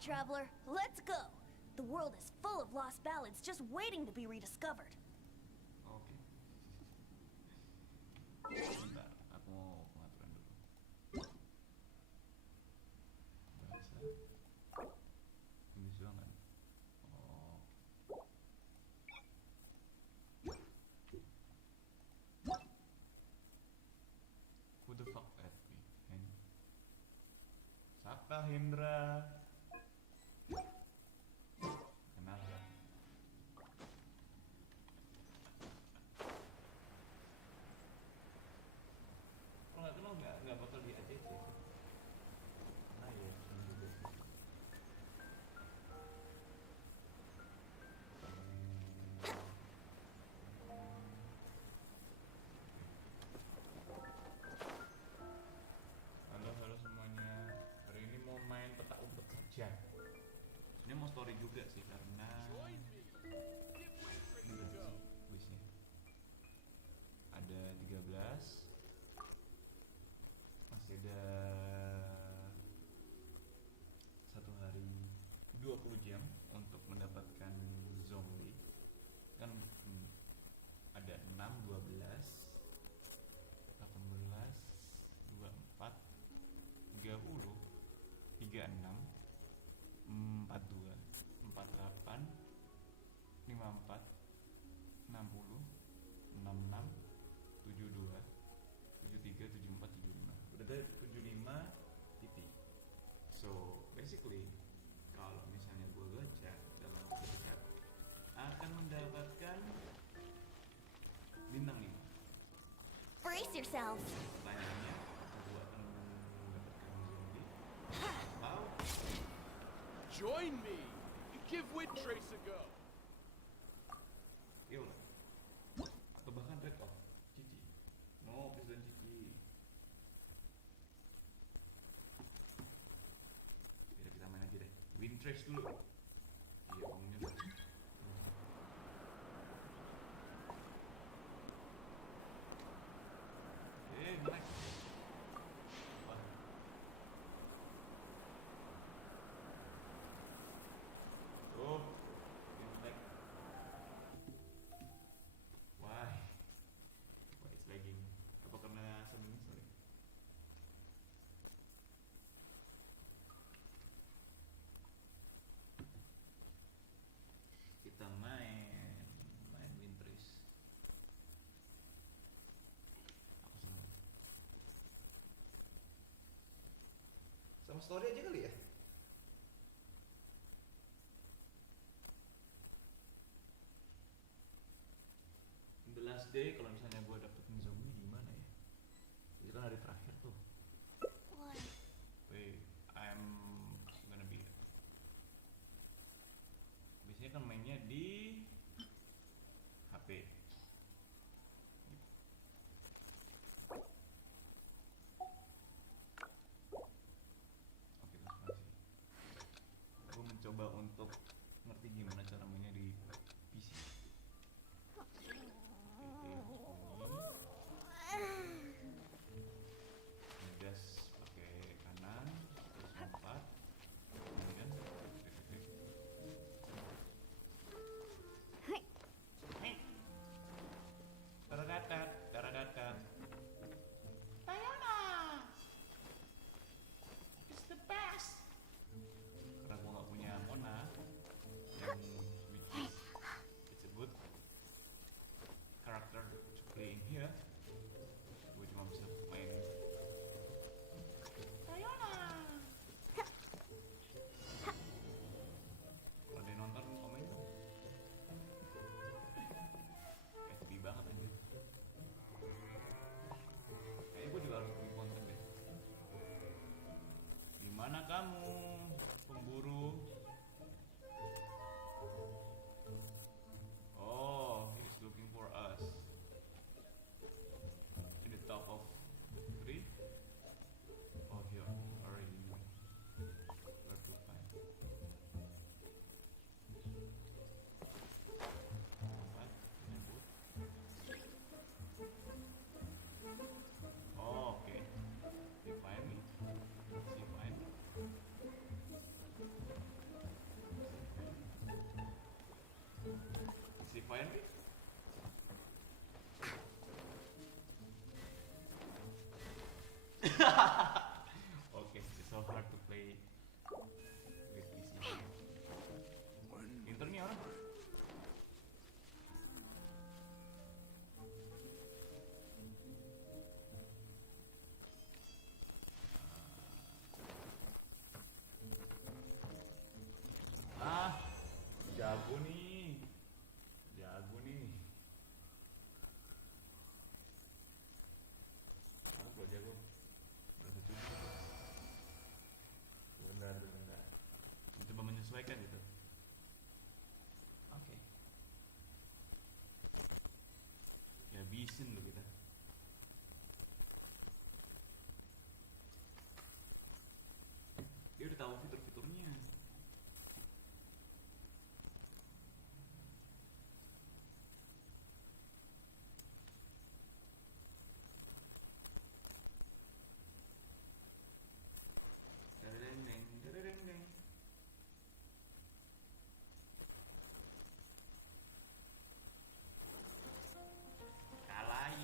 on, traveler. Let's go. The world is full of lost ballads just waiting to be rediscovered. Oke. Bentar, aku mau pengaturan dulu. Bahasa Inggris doang kan? Oh. Who the fuck at me? Siapa Hendra? Kenal. Kalau nggak kenal nggak bakal di ACC. Nah ya, juga. Halo semuanya. Hari ini mau main peta umpet saja. Ini mau story juga sih karena ini sih wishnya. Ada 13. Masih ada 1 hari 20 jam untuk mendapatkan Zongli. Kan ada 6, 12, 18, 24, 30, 36, 42, 48, 54, 60, 66, 72, 73, 74, 75. Udah ada 75 titik. So basically kalau misalnya gue gacha dalam waktu dekat akan mendapatkan bintang 5. Brace yourself. Pertanyaannya, apakah gue akan mendapatkan zombie atau Join me. Give Windtrace a go. Yola atau bahkan red off cici. No, please dan cici. Biar kita main aja deh. Windtrace dulu. Iya, omongnya dulu. Naik. Wah. Oh, naik. Why it's lagging? Apa karena sendiri? Sorry. Kita main Wintris. Aku senang. Sama story aja kali ya? The last day kalau misalnya gue dapetin zombie gimana ya? Itu kan hari terakhir tuh. What? Wait, I'm gonna be. Biasanya kan mainnya di HP. Oke, terima kasih. Aku mencoba untuk ngerti gimana cara mainnya di PC. mission loh kita. Dia udah tahu fitur-fiturnya. Dereng-deng, dereng-deng. Kalah.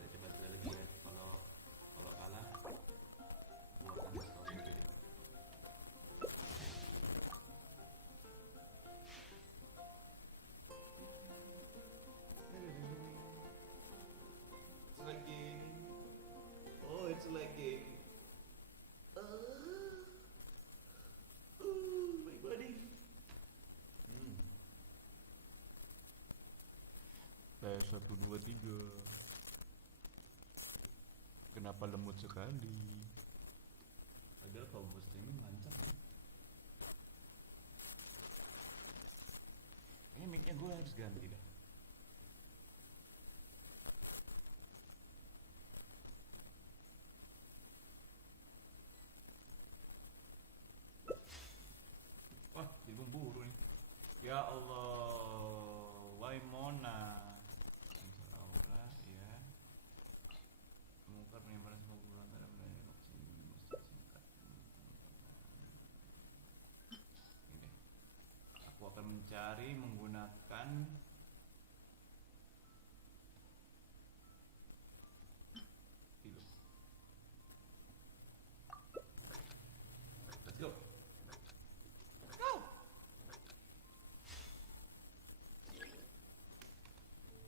Kita coba sekali lagi ya. Kalau kalah, keluarkan story gitu. It's lagging. Oh, it's lagging. My body. PS 123. Kenapa lemot sekali? Padahal kalau buat streaming lancar sih. Kayaknya mic-nya gue harus ganti dah. Wah, jadi buru nih. Ya Allah, Waimona. Aura, ya. Mengungkap penyebaran semua bulan dalam wilayah lokasi mesti singkat. Ini deh. Aku akan mencari menggunakan tidur. Let's go.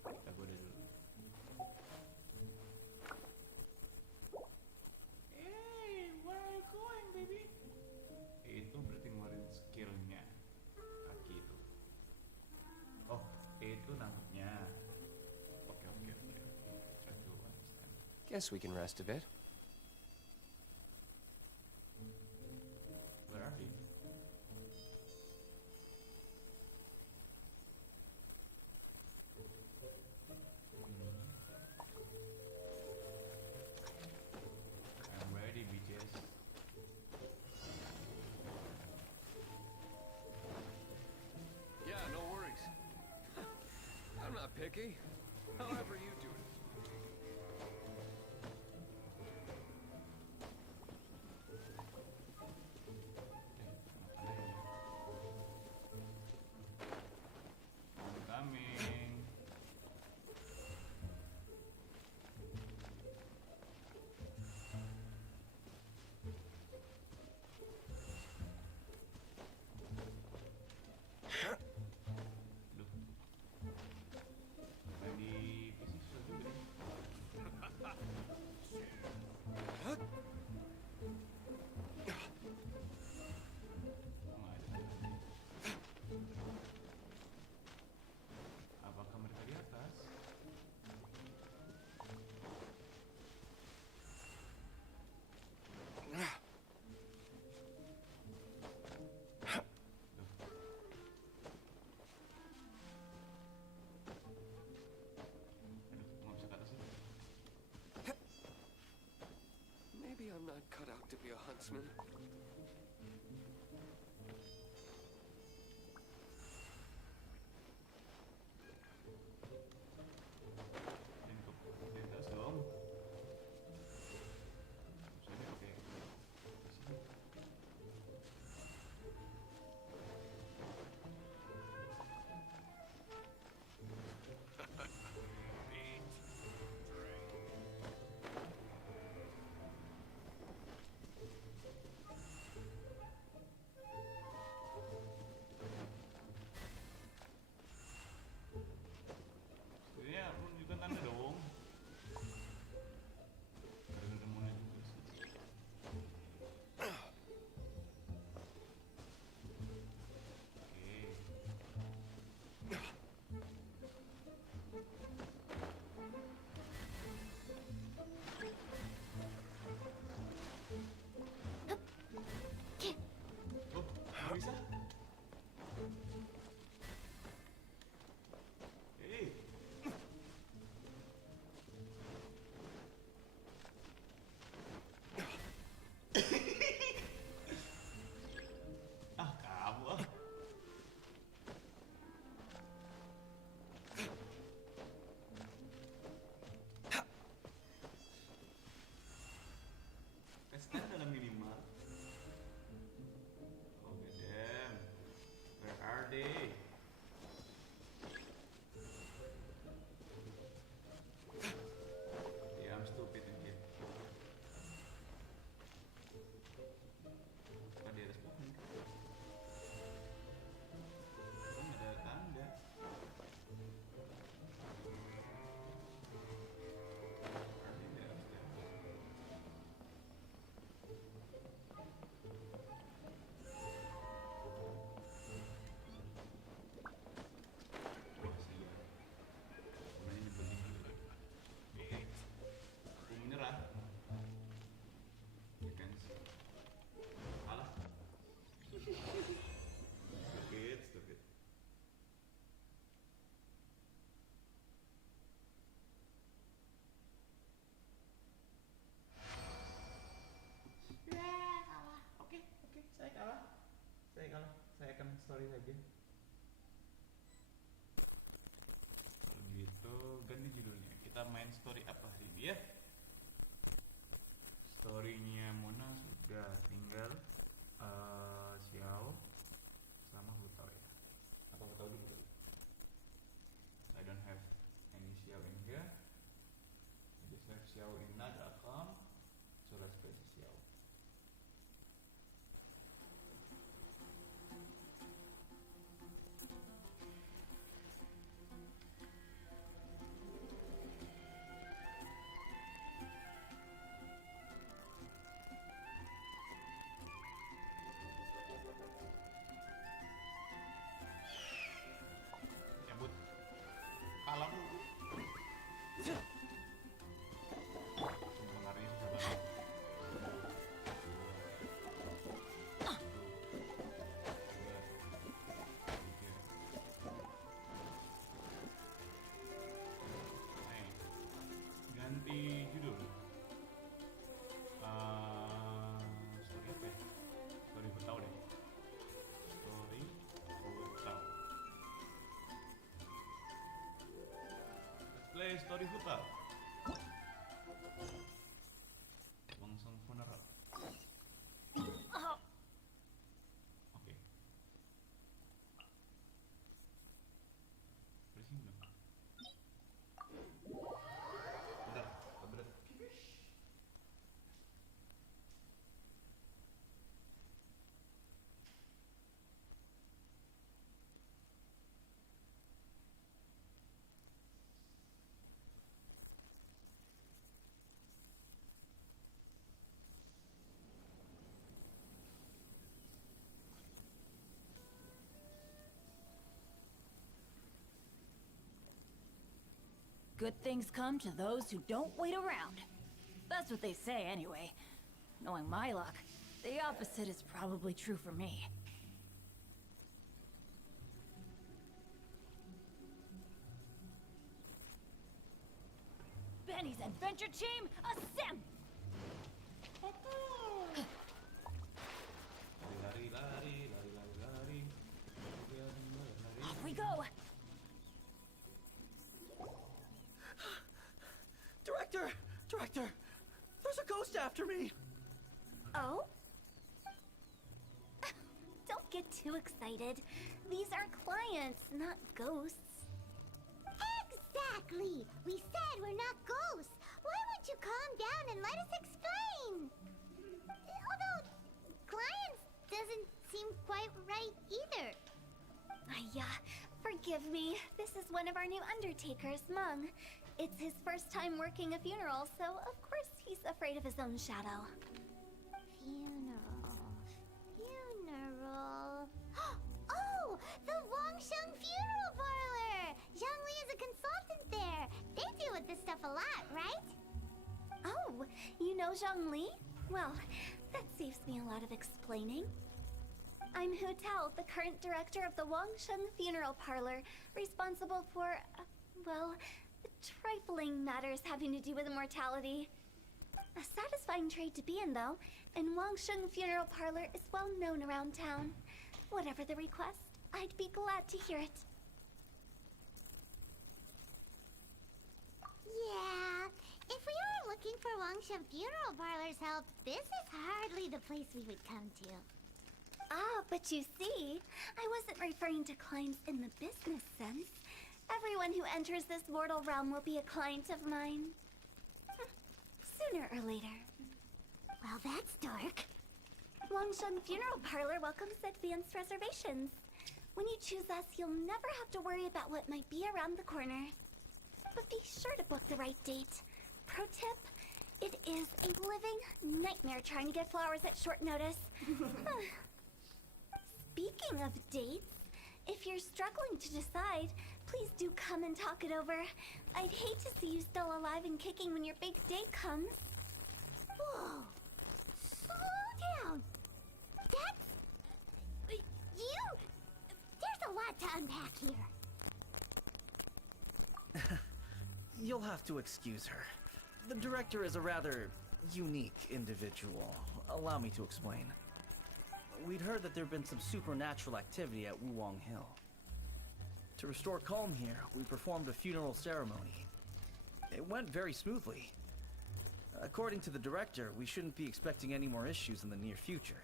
Kita goda dulu. Hey, where are you going, baby? Itu berarti ngeluarin skillnya. Kaki itu. Oh, itu nangkepnya. Oke. Try to understand. Guess we can rest a bit. Where are they? I'm ready, bitches. Yeah, no worries. I'm not picky. However you do it. I'm coming. Duh. Main di PC susah juga nih. Oh, nggak ada. Apakah mereka di atas? Aduh, nggak bisa ke atas sih. Maybe I'm not cut out to be a huntsman. Untuk di atas dong. Saya pakai di sini. second story saja. Kalau gitu ganti judulnya. Kita main story apa hari ini ya? Storynya Mona sudah tinggal Xiao sama Hutao ya. Apa Hutao dulu tadi? I don't have any Xiao in here. I just have Xiao in another account. So let's play Xiao. Nyambut kalam. Sebenarnya sudah banget. Ganti judul. Story apa ya? Story Hutao deh. Story Hutao. Let's play Story Hutao. Wangsang funeral. Oh, Oke. Bersih belum? Bentar, kebelet. good things come to those who don't wait around. That's what they say anyway. Knowing my luck, the opposite is probably true for me. Benny's adventure team, assemble! Lari, lari, lari, lari, lari. Off we go! Director! There's a ghost after me! Oh? Don't get too excited. These are clients, not ghosts. Exactly! We said we're not ghosts. Why won't you calm down and let us explain? Although, clients doesn't seem quite right either. Forgive me. This is one of our new undertakers, Mung. It's his first time working a funeral, so of course he's afraid of his own shadow. Funeral. Oh! The Wangsheng Funeral Parlor! Zhongli is a consultant there. They deal with this stuff a lot, right? Oh, you know Zhongli? Well, that saves me a lot of explaining. I'm Hu Tao, the current director of the Wangsheng Funeral Parlor, responsible for, trifling matters having to do with immortality. A satisfying trade to be in, though, and Wangsheng Funeral Parlor is well known around town. Whatever the request, I'd be glad to hear it. Yeah. If we were looking for Wangsheng Funeral Parlor's help, this is hardly the place we would come to. Ah, but you see, I wasn't referring to clients in the business sense. Everyone who enters this mortal realm will be a client of mine. Sooner or later. Well, that's dark. Wangsheng Funeral Parlor welcomes advanced reservations. When you choose us, you'll never have to worry about what might be around the corner. But be sure to book the right date. Pro tip, it is a living nightmare trying to get flowers at short notice. Speaking of dates, if you're struggling to decide, please do come and talk it over. I'd hate to see you still alive and kicking when your big date comes. Whoa! Slow down! That's... you? There's a lot to unpack here. You'll have to excuse her. The director is a rather unique individual. Allow me to explain. We'd heard that there'd been some supernatural activity at Wuwang Hill. To restore calm here, we performed a funeral ceremony. It went very smoothly. According to the director, we shouldn't be expecting any more issues in the near future.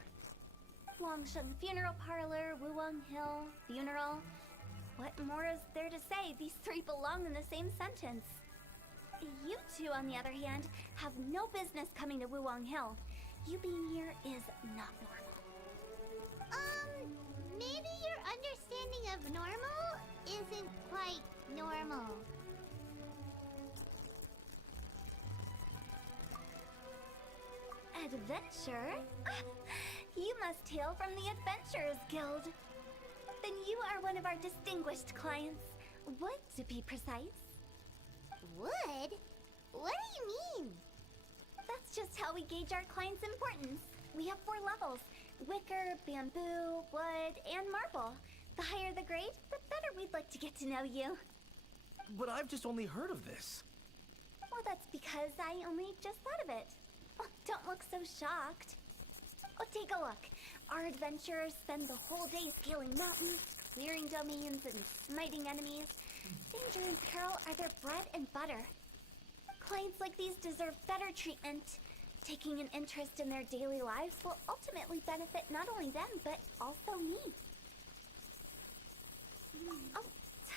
Wangsheng Funeral Parlor, Wuwang Hill, funeral. What more is there to say? These three belong in the same sentence. You two, on the other hand, have no business coming to Wuwang Hill. You being here is not normal. Maybe your understanding of normal isn't quite normal. Adventure? You must hail from the Adventurers Guild. Then you are one of our distinguished clients. Wood, to be precise. Wood? What do you mean? That's just how we gauge our clients' importance. We have 4 levels: wicker, bamboo, wood, and marble. The higher the grade, the better we'd like to get to know you. But I've just only heard of this. Well, that's because I only just thought of it. Oh, don't look so shocked. Oh, take a look. Our adventurers spend the whole day scaling mountains, clearing domains, and smiting enemies. Danger and peril are their bread and butter. Clients like these deserve better treatment. Taking an interest in their daily lives will ultimately benefit not only them, but also me. Oh,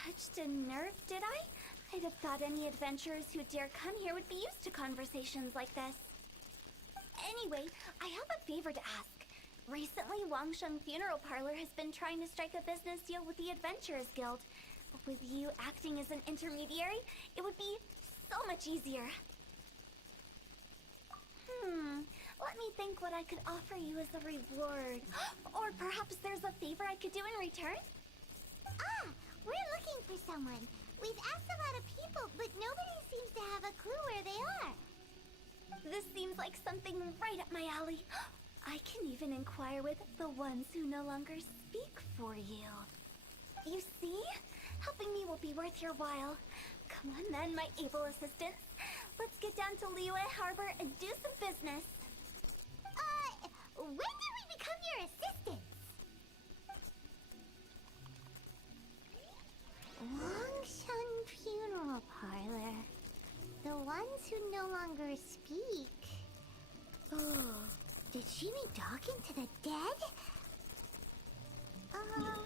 touched a nerve, did I? I'd have thought any adventurers who dare come here would be used to conversations like this. Anyway, I have a favor to ask. Recently, Wangsheng Funeral Parlor has been trying to strike a business deal with the Adventurers Guild. With you acting as an intermediary, it would be so much easier. Let me think what I could offer you as a reward. Or perhaps there's a favor I could do in return? Ah, we're looking for someone. We've asked a lot of people, but nobody seems to have a clue where they are. This seems like something right up my alley. I can even inquire with the ones who no longer speak for you. You see? Helping me will be worth your while. Come on then, my able assistants. Let's get down to Liyue Harbor and do some business. When did we become your assistants? Wangsheng Funeral Parlor. The ones who no longer speak. Oh, did she mean talking to the dead? Ow.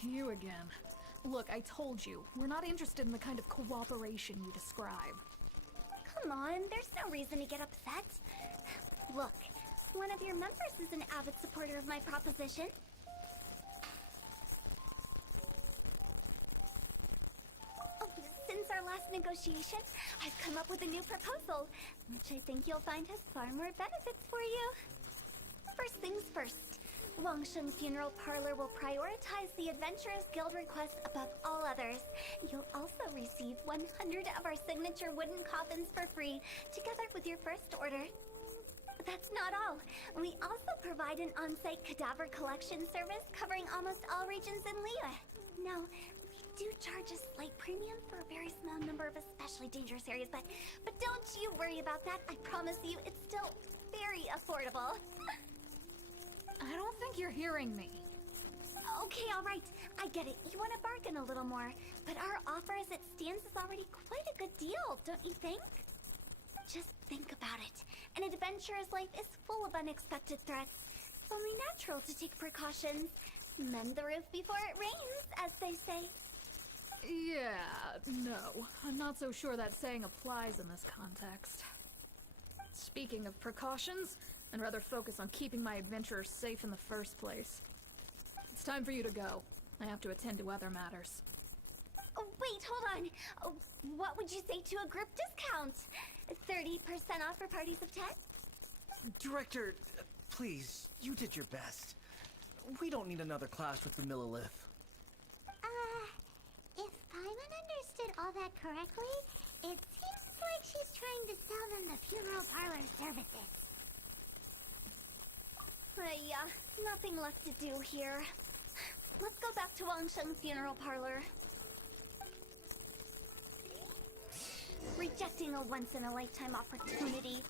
You again. Look, I told you, we're not interested in the kind of cooperation you describe. Come on, there's no reason to get upset. Look, one of your members is an avid supporter of my proposition. Oh, since our last negotiation, I've come up with a new proposal, which I think you'll find has far more benefits for you. First things first. Wangsheng Funeral Parlor will prioritize the Adventurers Guild request above all others. You'll also receive 100 of our signature wooden coffins for free, together with your first order. That's not all. We also provide an on-site cadaver collection service covering almost all regions in Liyue. Now, we do charge a slight premium for a very small number of especially dangerous areas, but don't you worry about that. I promise you, it's still very affordable. I don't think you're hearing me. Okay, all right. I get it. You want to bargain a little more. But our offer as it stands is already quite a good deal, don't you think? Just think about it. An adventurer's life is full of unexpected threats. It's only natural to take precautions. Mend the roof before it rains, as they say. Yeah, no. I'm not so sure that saying applies in this context. Speaking of precautions, I'd rather focus on keeping my adventurers safe in the first place. It's time for you to go. I have to attend to other matters. Oh, wait, hold on. Oh, what would you say to a group discount? 30% off for parties of 10? Director, please, you did your best. We don't need another clash with the Millilith. If Paimon understood all that correctly, it seems like she's trying to sell them the funeral parlor services. Yeah, nothing left to do here. Let's go back to Wangsheng Funeral Parlor. Rejecting a once-in-a-lifetime opportunity.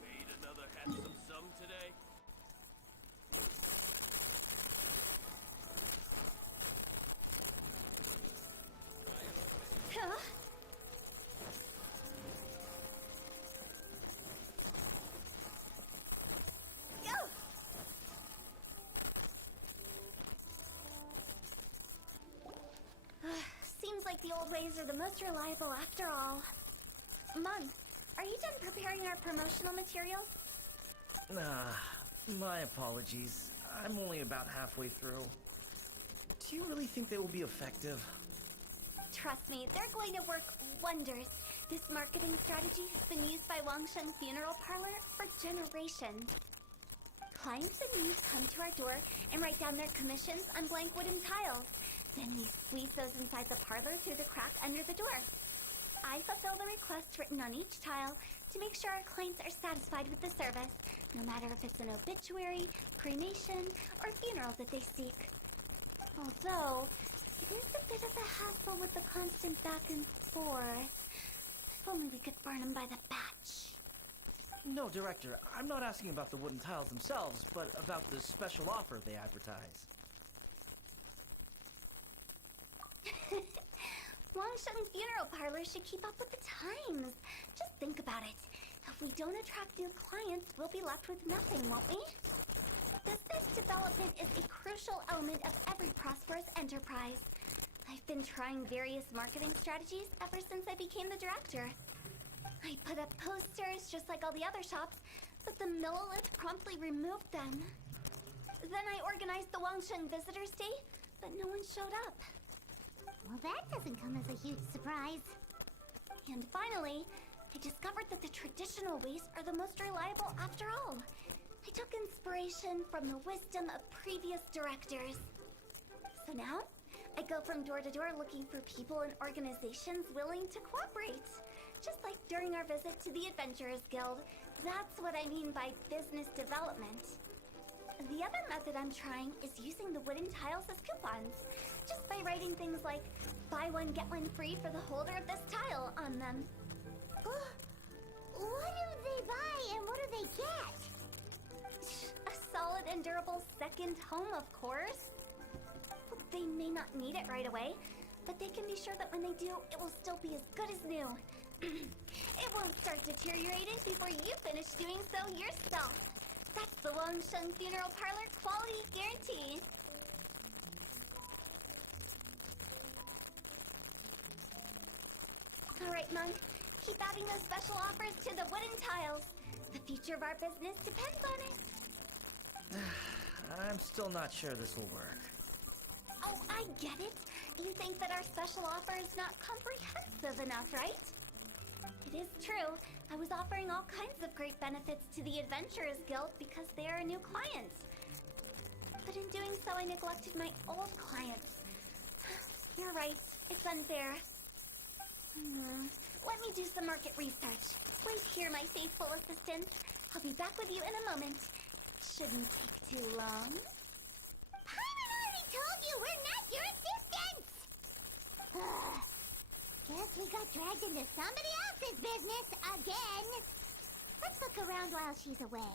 Made another handsome sum today? Huh? Go! Seems like the old ways are the most reliable after all. Mom, are you done preparing our promotional materials? My apologies. I'm only about halfway through. Do you really think they will be effective? Trust me, they're going to work wonders. This marketing strategy has been used by Wangsheng Funeral Parlor for generations. Clients and youth come to our door and write down their commissions on blank wooden tiles. Then we squeeze those inside the parlor through the crack under the door. I fulfill the requests written on each tile to make sure our clients are satisfied with the service, no matter if it's an obituary, cremation, or funeral that they seek. Although, it is a bit of a hassle with the constant back and forth. If only we could burn them by the batch. No, Director, I'm not asking about the wooden tiles themselves, but about the special offer they advertise. Wangsheng Funeral Parlor should keep up with the times. Just think about it. If we don't attract new clients, we'll be left with nothing, won't we? Business development is a crucial element of every prosperous enterprise. I've been trying various marketing strategies ever since I became the director. I put up posters just like all the other shops, but the Millilith promptly removed them. Then I organized the Wangsheng Visitors Day, but no one showed up. Well, that doesn't come as a huge surprise. And finally, I discovered that the traditional ways are the most reliable after all. I took inspiration from the wisdom of previous directors. So now, I go from door to door looking for people and organizations willing to cooperate. Just like during our visit to the Adventurers Guild. That's what I mean by business development. The other method I'm trying is using the wooden tiles as coupons. Just by writing things like, buy one, get one free for the holder of this tile on them. What do they buy and what do they get? A solid and durable second home, of course. They may not need it right away, but they can be sure that when they do, it will still be as good as new. It won't start deteriorating before you finish doing so yourself. That's the Wangsheng Funeral Parlor quality guarantee. Alright, Monk. Keep adding those special offers to the wooden tiles. The future of our business depends on it. I'm still not sure this will work. Oh, I get it. You think that our special offer is not comprehensive enough, right? It is true. I was offering all kinds of great benefits to the Adventurers Guild because they are a new client. But in doing so, I neglected my old clients. You're right. It's unfair. Let me do some market research. Wait here, my faithful assistant. I'll be back with you in a moment. Shouldn't take too long. Paimon already told you we're not your assistants! Guess we got dragged into somebody else's business again. Let's look around while she's away.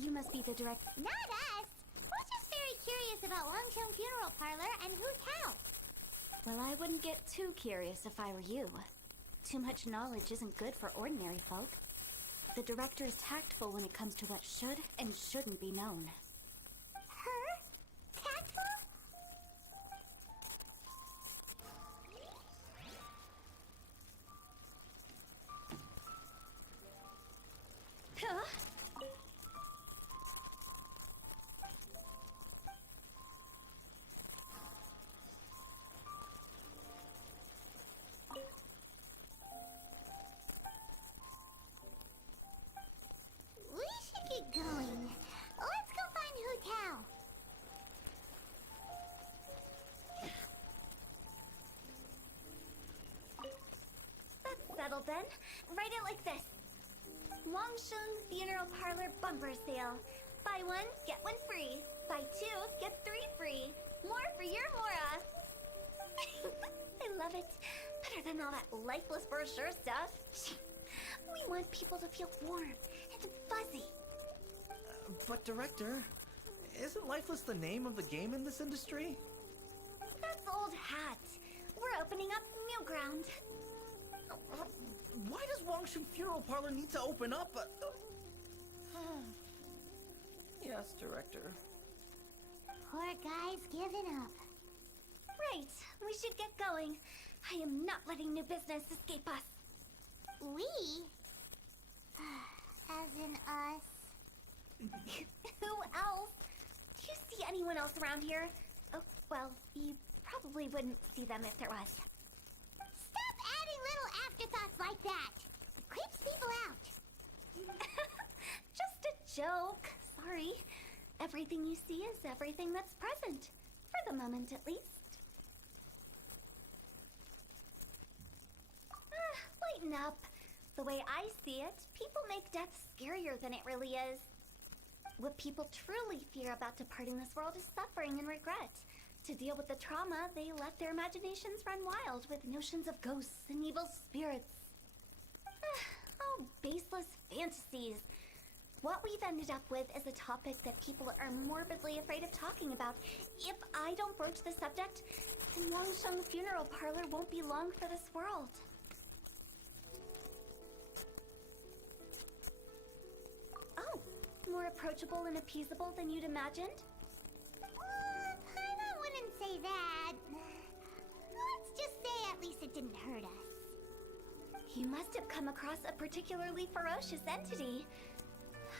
You must be the direct... Not us! We're just very curious about Wangcheng Funeral Parlor and Hu Tao. Well, I wouldn't get too curious if I were you. Too much knowledge isn't good for ordinary folk. The director is tactful when it comes to what should and shouldn't be known. Her? Tactful? Huh? We should get going. Let's go find Hu Tao. That's settled then. Write it like this. Wangsheng Funeral Parlor Bumper Sale. Buy one, get one free. Buy two, get three free. More for your Mora. I love it. Better than all that lifeless brochure stuff. We want people to feel warm and fuzzy. But Director, isn't lifeless the name of the game in this industry? That's old hat. We're opening up new ground. Why does Wangsheng Funeral Parlor need to open up? Yes, Director. Poor guy's given up. Right, we should get going. I am not letting new business escape us. We? As in us. Who else? Do you see anyone else around here? Oh, well, you probably wouldn't see them if there was. Stop adding little afterthoughts like that. It creeps people out. Just a joke. Sorry. Everything you see is everything that's present. For the moment, at least. Lighten up. The way I see it, people make death scarier than it really is. What people truly fear about departing this world is suffering and regret. To deal with the trauma, they let their imaginations run wild with notions of ghosts and evil spirits. Oh, baseless fantasies. What we've ended up with is a topic that people are morbidly afraid of talking about. If I don't broach the subject, then Wangsheng Funeral Parlor won't be long for this world. Oh, more approachable and appeasable than you'd imagined? Paimon wouldn't say that. Let's just say at least it didn't hurt us. You must have come across a particularly ferocious entity.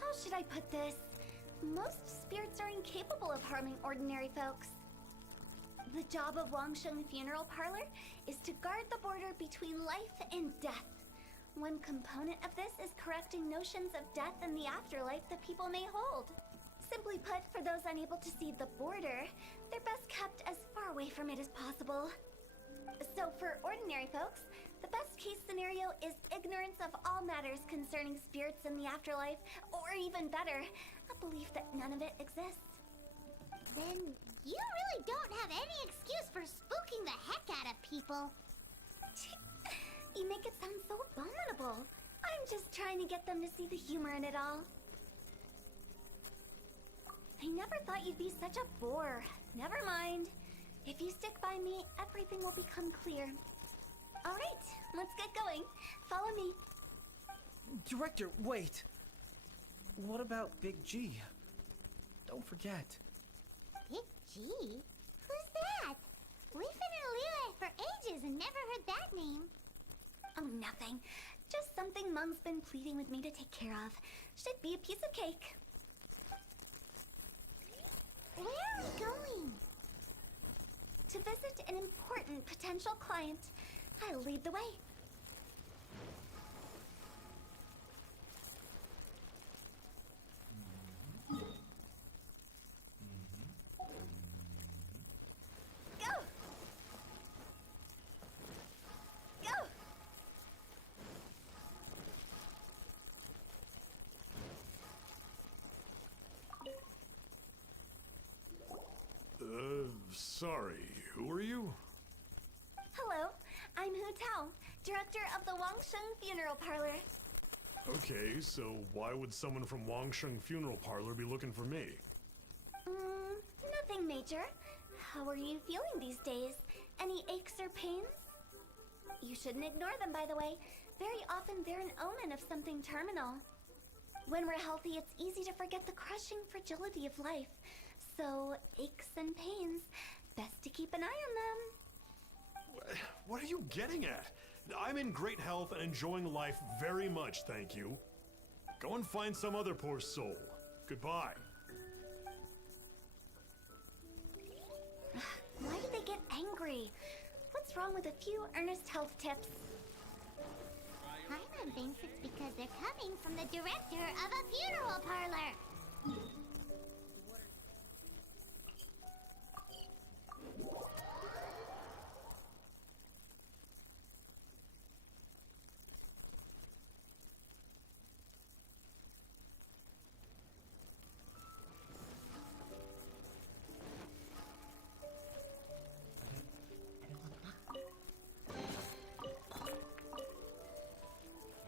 How should I put this? Most spirits are incapable of harming ordinary folks. The job of Wangsheng Funeral Parlor is to guard the border between life and death. One component of this is correcting notions of death and the afterlife that people may hold. Simply put, for those unable to see the border, they're best kept as far away from it as possible. So for ordinary folks, the best case scenario is ignorance of all matters concerning spirits in the afterlife, or even better, a belief that none of it exists. Then you really don't have any excuse for spooking the heck out of people. You make it sound so abominable. I'm just trying to get them to see the humor in it all. I never thought you'd be such a bore. Never mind. If you stick by me, everything will become clear. All right, let's get going. Follow me. Director, wait. What about Big G? Don't forget. Big G? Who's that? We've been in Liyue for ages and never heard that name. Oh, nothing. Just something Mung's been pleading with me to take care of. Should be a piece of cake. Where are we going? To visit an important potential client. I'll lead the way. Go! Go! Sorry, who are you? Hello, I'm Hu Tao, director of the Wangsheng Funeral Parlor. Okay, so why would someone from Wangsheng Funeral Parlor be looking for me? Nothing major. How are you feeling these days? Any aches or pains? You shouldn't ignore them, by the way. Very often they're an omen of something terminal. When we're healthy, it's easy to forget the crushing fragility of life. So, aches and pains, best to keep an eye on them. What are you getting at? I'm in great health and enjoying life very much, thank you. Go and find some other poor soul. Goodbye. Why do they get angry? What's wrong with a few earnest health tips? Paimon thinks it's because they're coming from the director of a funeral parlor.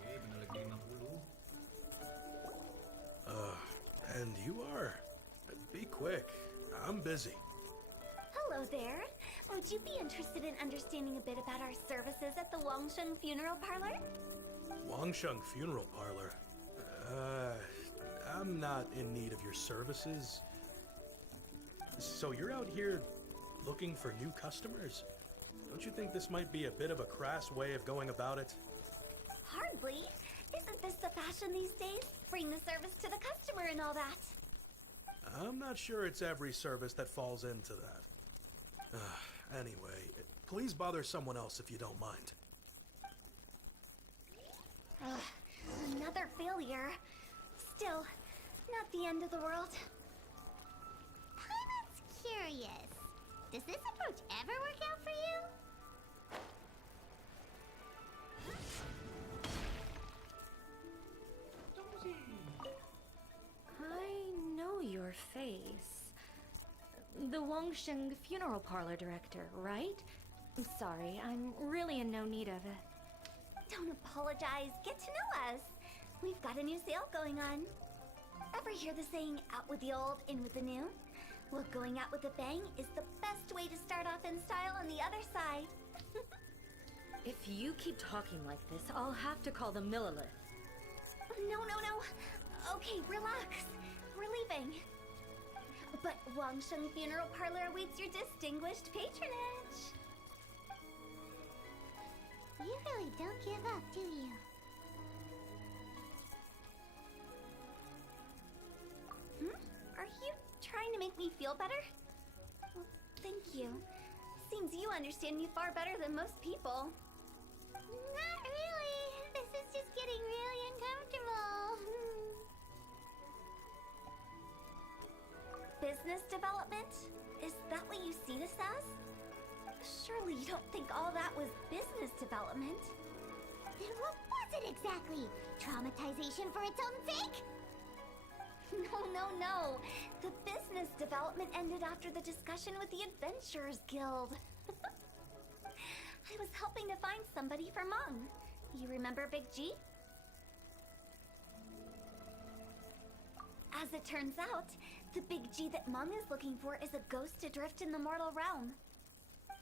Oke, bener lagi 50. And you are? Be quick. I'm busy. Hello there. Would you be interested in understanding a bit about our services at the Wangsheng Funeral Parlor? Wangsheng Funeral Parlor. I'm not in need of your services. So you're out here looking for new customers? Don't you think this might be a bit of a crass way of going about it? Hardly. Isn't this the fashion these days? Bring the service to the customer and all that. I'm not sure it's every service that falls into that. Anyway, please bother someone else if you don't mind. Another failure. Still, not the end of the world. Paimon's curious. Does this approach ever work out for you? I know your face. The Wangsheng Funeral Parlor director, right? I'm sorry, I'm really in no need of it. Don't apologize. Get to know us. We've got a new sale going on. Ever hear the saying, out with the old, in with the new? Well, going out with a bang is the best way to start off in style on the other side. If you keep talking like this, I'll have to call the Millilith. No. Okay, relax. We're leaving. But Wangsheng Funeral Parlor awaits your distinguished patronage. You really don't give up, do you? Are you trying to make me feel better? Well, thank you. Seems you understand me far better than most people. Not really. This is just getting really uncomfortable. Business development? Is that what you see this as? Surely you don't think all that was business development? Then what was it exactly? Traumatization for its own sake? No. The business development ended after the discussion with the Adventurers Guild. I was helping to find somebody for Mung. You remember Big G? As it turns out, the Big G that Mung is looking for is a ghost adrift in the mortal realm.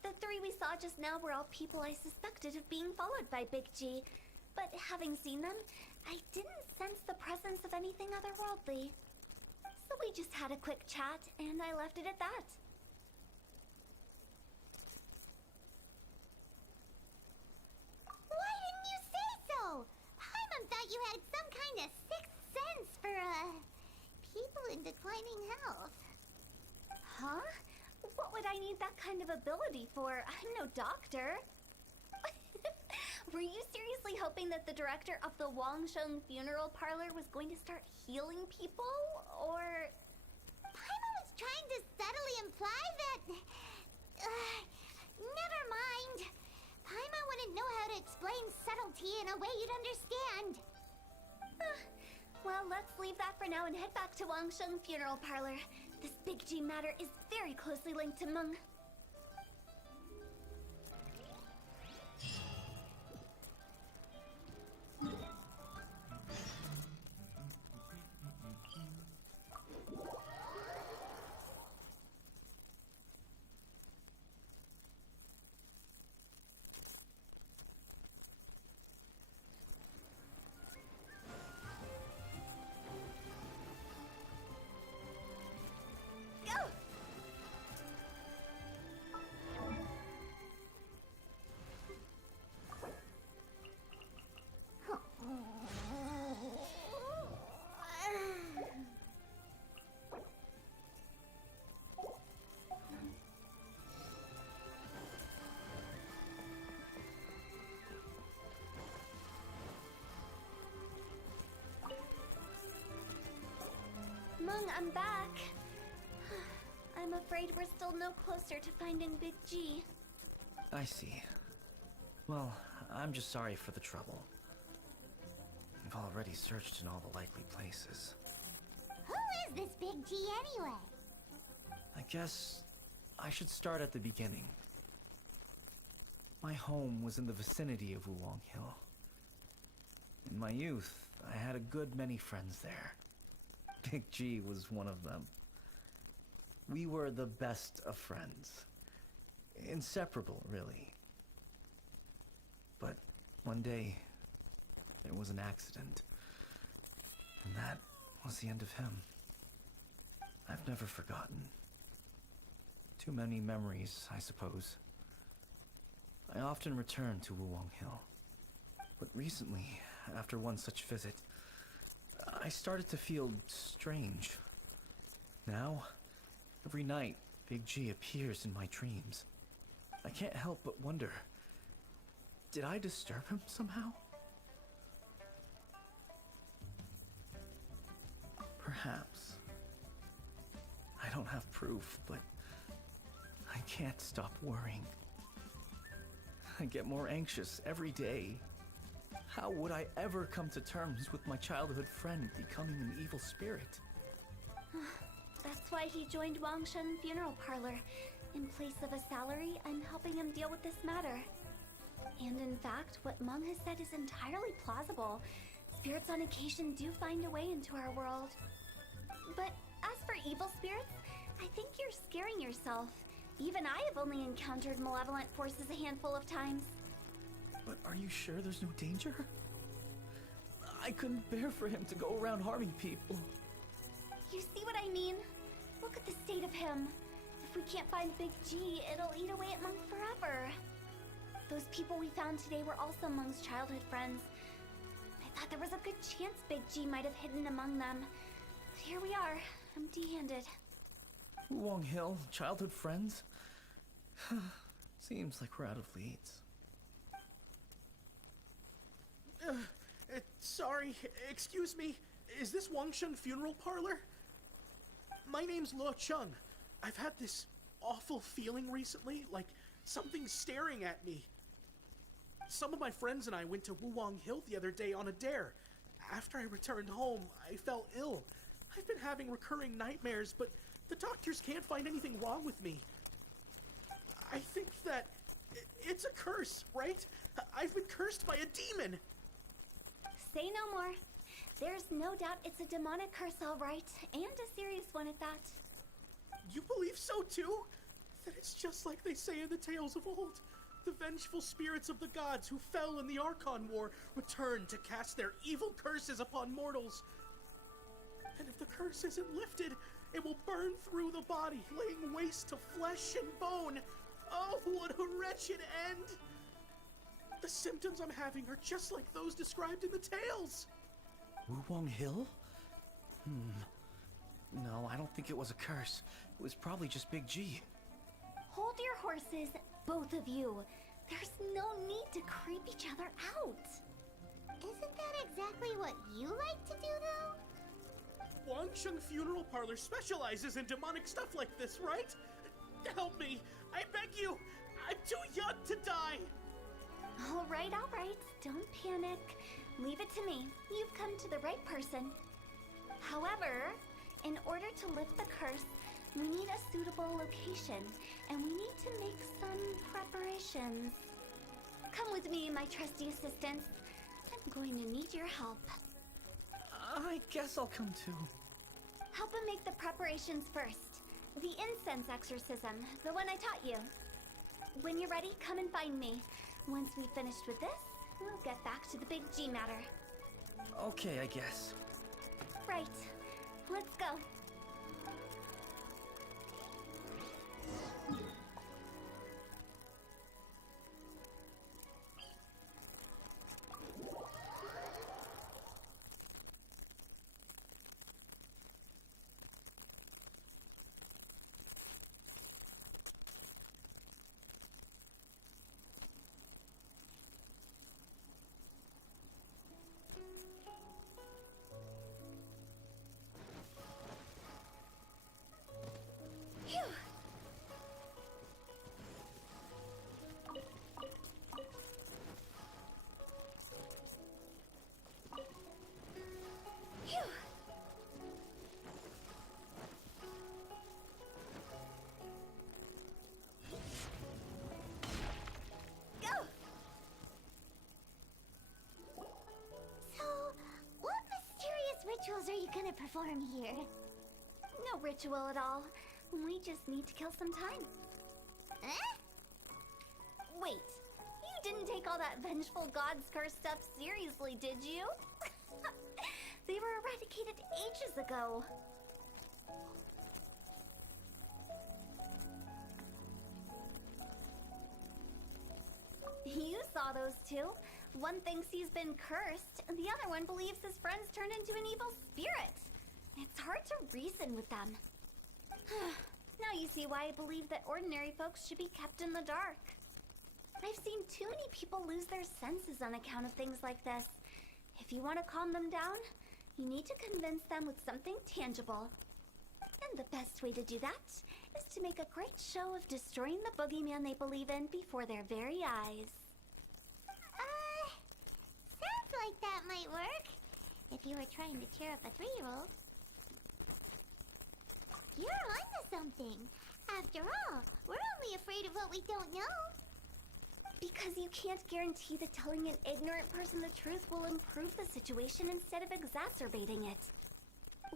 The three we saw just now were all people I suspected of being followed by Big G, but having seen them, I didn't sense the presence of anything otherworldly. So we just had a quick chat, and I left it at that. Why didn't you say so? Paimon thought you had some kind of sixth sense for, people in declining health. Huh? What would I need that kind of ability for? I'm no doctor. Were you seriously hoping that the director of the Wangsheng Funeral Parlor was going to start healing people, or... Paimon was trying to subtly imply that... never mind. Paimon wouldn't know how to explain subtlety in a way you'd understand. Well, let's leave that for now and head back to Wangsheng Funeral Parlor. This Big G matter is very closely linked to Mung. I'm back. I'm afraid we're still no closer to finding Big G. I see. Well, I'm just sorry for the trouble. We've already searched in all the likely places. Who is this Big G anyway? I guess I should start at the beginning. My home was in the vicinity of Wulong Hill. In my youth, I had a good many friends there. Big G was one of them. We were the best of friends. Inseparable, really. But one day, there was an accident. And that was the end of him. I've never forgotten. Too many memories, I suppose. I often return to Wulong Hill. But recently, after one such visit, I started to feel strange. Now, every night, Big G appears in my dreams. I can't help but wonder, did I disturb him somehow? Perhaps. I don't have proof, but I can't stop worrying. I get more anxious every day. How would I ever come to terms with my childhood friend becoming an evil spirit? That's why he joined Wangshen Funeral Parlor. In place of a salary, I'm helping him deal with this matter. And in fact, what Meng has said is entirely plausible. Spirits on occasion do find a way into our world. But as for evil spirits, I think you're scaring yourself. Even I have only encountered malevolent forces a handful of times. But are you sure there's no danger? I couldn't bear for him to go around harming people. You see what I mean? Look at the state of him. If we can't find Big G, it'll eat away at Meng forever. Those people we found today were also Meng's childhood friends. I thought there was a good chance Big G might have hidden among them. But here we are, empty-handed. Wulong Hill, childhood friends? Seems like we're out of leads. Sorry, excuse me. Is this Wangshen Funeral Parlor? My name's Luo Chung. I've had this awful feeling recently, like something's staring at me. Some of my friends and I went to Wulong Hill the other day on a dare. After I returned home, I fell ill. I've been having recurring nightmares, but the doctors can't find anything wrong with me. I think that it's a curse, right? I've been cursed by a demon. Say no more. There's no doubt it's a demonic curse, all right, and a serious one at that. You believe so too? That it's just like they say in the tales of old. The vengeful spirits of the gods who fell in the Archon War return to cast their evil curses upon mortals. And if the curse isn't lifted, it will burn through the body, laying waste to flesh and bone. Oh, what a wretched end! The symptoms I'm having are just like those described in the tales. Wulong Hill? No, I don't think it was a curse. It was probably just Big G. Hold your horses, both of you. There's no need to creep each other out. Isn't that exactly what you like to do, though? Wangshen Funeral Parlor specializes in demonic stuff like this, right? Help me! I beg you! I'm too young to die! All right, don't panic. Leave it to me. You've come to the right person. However, in order to lift the curse, we need a suitable location, and we need to make some preparations. Come with me, my trusty assistants. I'm going to need your help. I guess I'll come too. Help him make the preparations first. The incense exorcism, the one I taught you. When you're ready, come and find me. Once we've finished with this, we'll get back to the Big G matter. Okay, I guess. Right. Let's go. perform here? No ritual at all. We just need to kill some time. Eh? Wait, you didn't take all that vengeful god's curse stuff seriously, did you? They were eradicated ages ago. You saw those two. One thinks he's been cursed, and the other one believes his friends turned into an evil spirit. It's hard to reason with them. Now you see why I believe that ordinary folks should be kept in the dark. I've seen too many people lose their senses on account of things like this. If you want to calm them down, you need to convince them with something tangible. And the best way to do that is to make a great show of destroying the boogeyman they believe in before their very eyes. Sounds like that might work. If you were trying to cheer up a 3-year-old. You're onto something. After all, we're only afraid of what we don't know. Because you can't guarantee that telling an ignorant person the truth will improve the situation instead of exacerbating it.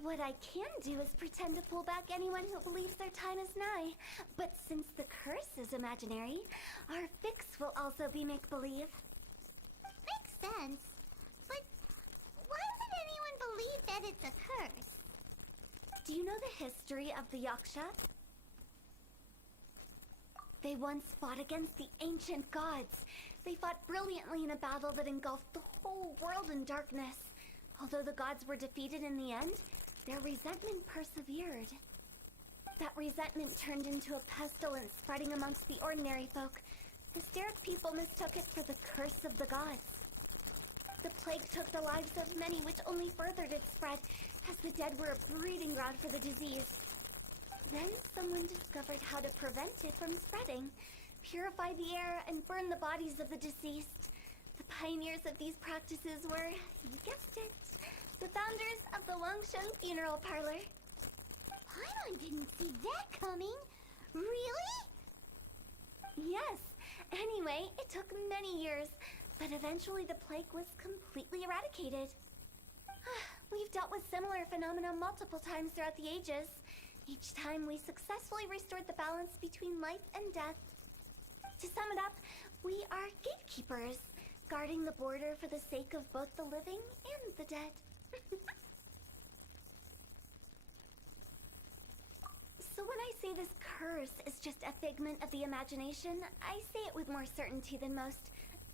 What I can do is pretend to pull back anyone who believes their time is nigh. But since the curse is imaginary, our fix will also be make-believe. Makes sense. But why would anyone believe that it's a curse? Do you know the history of the Yaksha? They once fought against the ancient gods. They fought brilliantly in a battle that engulfed the whole world in darkness. Although the gods were defeated in the end, their resentment persevered. That resentment turned into a pestilence spreading amongst the ordinary folk. Hysteric people mistook it for the curse of the gods. The plague took the lives of many, which only furthered its spread, as the dead were a breeding ground for the disease. Then someone discovered how to prevent it from spreading, purify the air, and burn the bodies of the deceased. The pioneers of these practices were, you guessed it, the founders of the Wangsheng Funeral Parlor. Paimon didn't see that coming. Really? Yes. Anyway, it took many years, but eventually the plague was completely eradicated. We've dealt with similar phenomena multiple times throughout the ages. Each time we successfully restored the balance between life and death. To sum it up, we are gatekeepers, guarding the border for the sake of both the living and the dead. So when I say this curse is just a figment of the imagination, I say it with more certainty than most.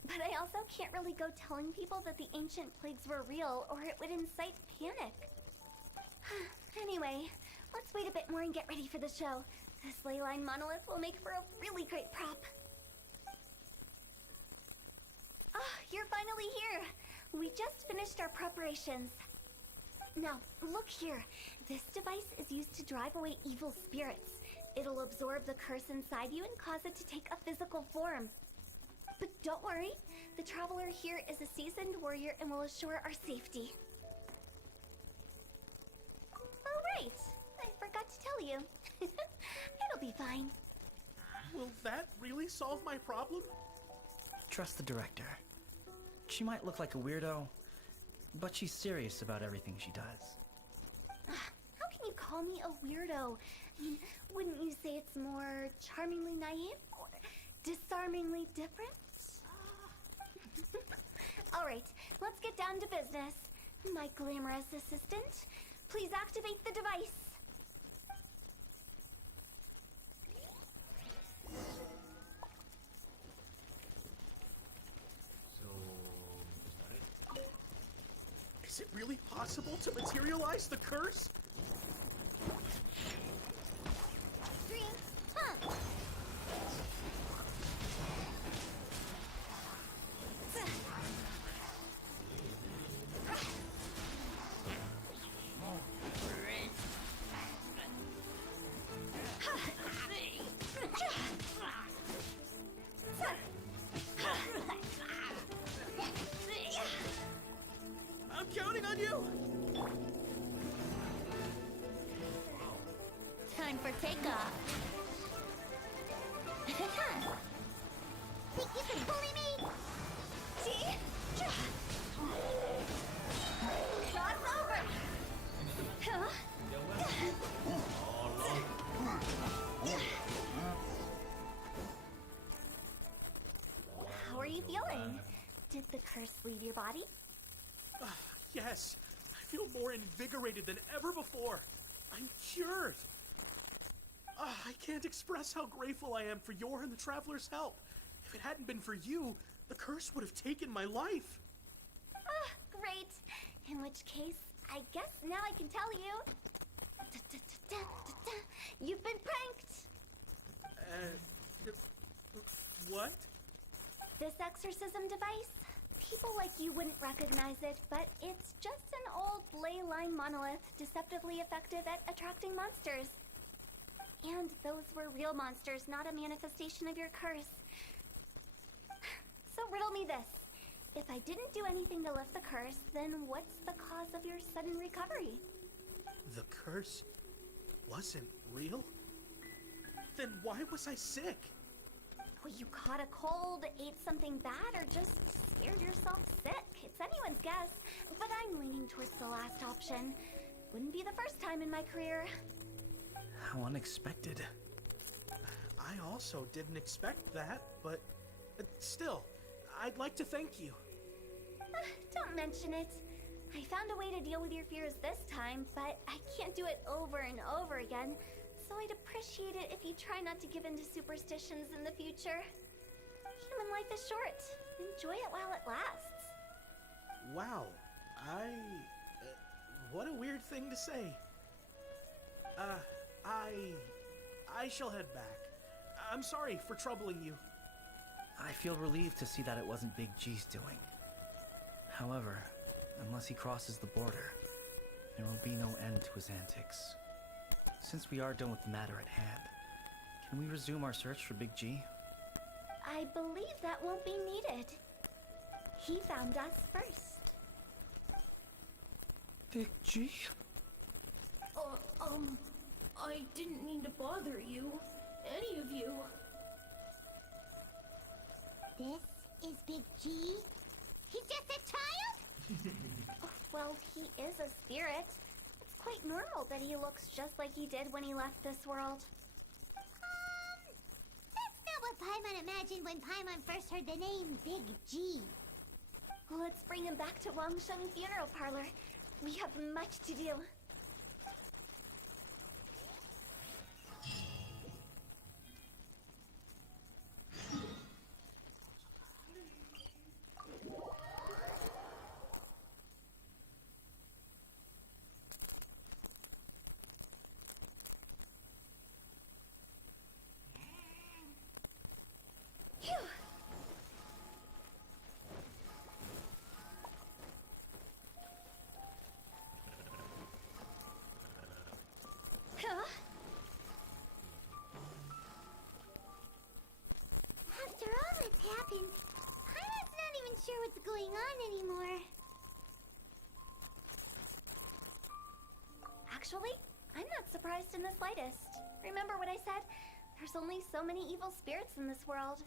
But I also can't really go telling people that the ancient plagues were real, or it would incite panic. Anyway, let's wait a bit more and get ready for the show. This ley line monolith will make for a really great prop. Ah, you're finally here! We just finished our preparations. Now, look here. This device is used to drive away evil spirits. It'll absorb the curse inside you and cause it to take a physical form. But don't worry, the traveler here is a seasoned warrior and will assure our safety. Oh, right. I forgot to tell you. It'll be fine. Will that really solve my problem? Trust the director. She might look like a weirdo, but she's serious about everything she does. How can you call me a weirdo? I mean, wouldn't you say it's more charmingly naive or disarmingly different? All right, let's get down to business. My glamorous assistant, please activate the device. So, to start it. Is it really possible to materialize the curse? Dream, huh? I'm counting on you! Time for takeoff. Think you can bully me? See? Shot's over. Jauh banget. Tolong. How are you feeling? Did the curse leave your body? Yes, I feel more invigorated than ever before. I'm cured. I can't express how grateful I am for your and the Traveler's help. If it hadn't been for you, the curse would have taken my life. Great. In which case, I guess now I can tell you. You've been pranked. What? This exorcism device, people like you wouldn't recognize it, but it's just an old ley line monolith deceptively effective at attracting monsters. And those were real monsters, not a manifestation of your curse. So riddle me this. If I didn't do anything to lift the curse, then what's the cause of your sudden recovery? The curse wasn't real? Then why was I sick? Well, you caught a cold, ate something bad, or just scared yourself sick. It's anyone's guess, but I'm leaning towards the last option. Wouldn't be the first time in my career. How unexpected. I also didn't expect that, but still, I'd like to thank you. Don't mention it. I found a way to deal with your fears this time, but I can't do it over and over again, so I'd appreciate it if you try not to give in to superstitions in the future. Human life is short. Enjoy it while it lasts. Wow, what a weird thing to say. I shall head back. I'm sorry for troubling you. I feel relieved to see that it wasn't Big G's doing. However, unless he crosses the border, there will be no end to his antics. Since we are done with the matter at hand, can we resume our search for Big G? I believe that won't be needed. He found us first. Big G? I didn't mean to bother you. Any of you. This is Big G? He's just a child? Well, he is a spirit. It's quite normal that he looks just like he did when he left this world. That's not what Paimon imagined when Paimon first heard the name Big G. Let's bring him back to Wangsheng Funeral Parlor. We have much to do. After all that's happened, Paimon's not even sure what's going on anymore. Actually, I'm not surprised in the slightest. Remember what I said? There's only so many evil spirits in this world.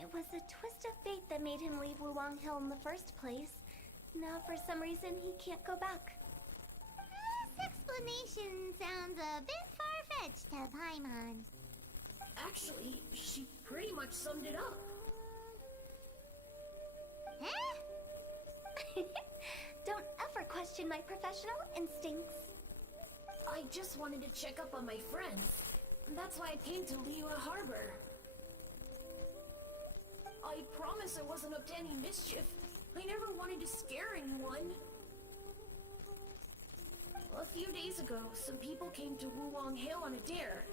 It was a twist of fate that made him leave Wuwang Hill in the first place. Now, for some reason, he can't go back. This explanation sounds a bit far-fetched to Paimon. Actually, she pretty much summed it up. Huh? Don't ever question my professional instincts. I just wanted to check up on my friends. That's why I came to Liyue Harbor. I promise I wasn't up to any mischief. I never wanted to scare anyone. A few days ago, some people came to Wuwang Hill on a dare.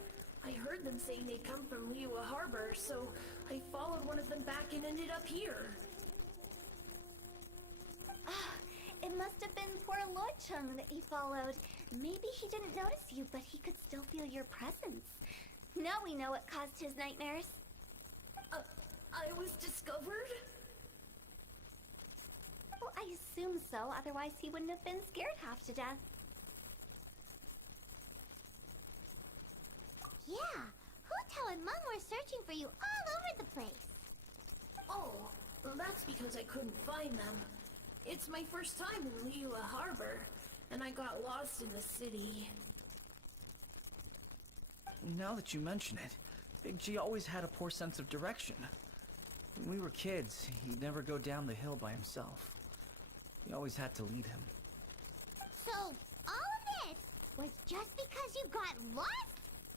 I heard them saying they'd come from Liyue Harbor, so I followed one of them back and ended up here. It must have been poor Lord Chung that he followed. Maybe he didn't notice you, but he could still feel your presence. Now we know what caused his nightmares. I was discovered? Well, I assume so, otherwise he wouldn't have been scared half to death. Yeah, Hu Tao and Meng were searching for you all over the place. Oh, that's because I couldn't find them. It's my first time in Liyue Harbor. and I got lost in the city. Now that you mention it, Big G always had a poor sense of direction. When we were kids, he'd never go down the hill by himself. We always had to lead him. So, all of this was just because you got lost?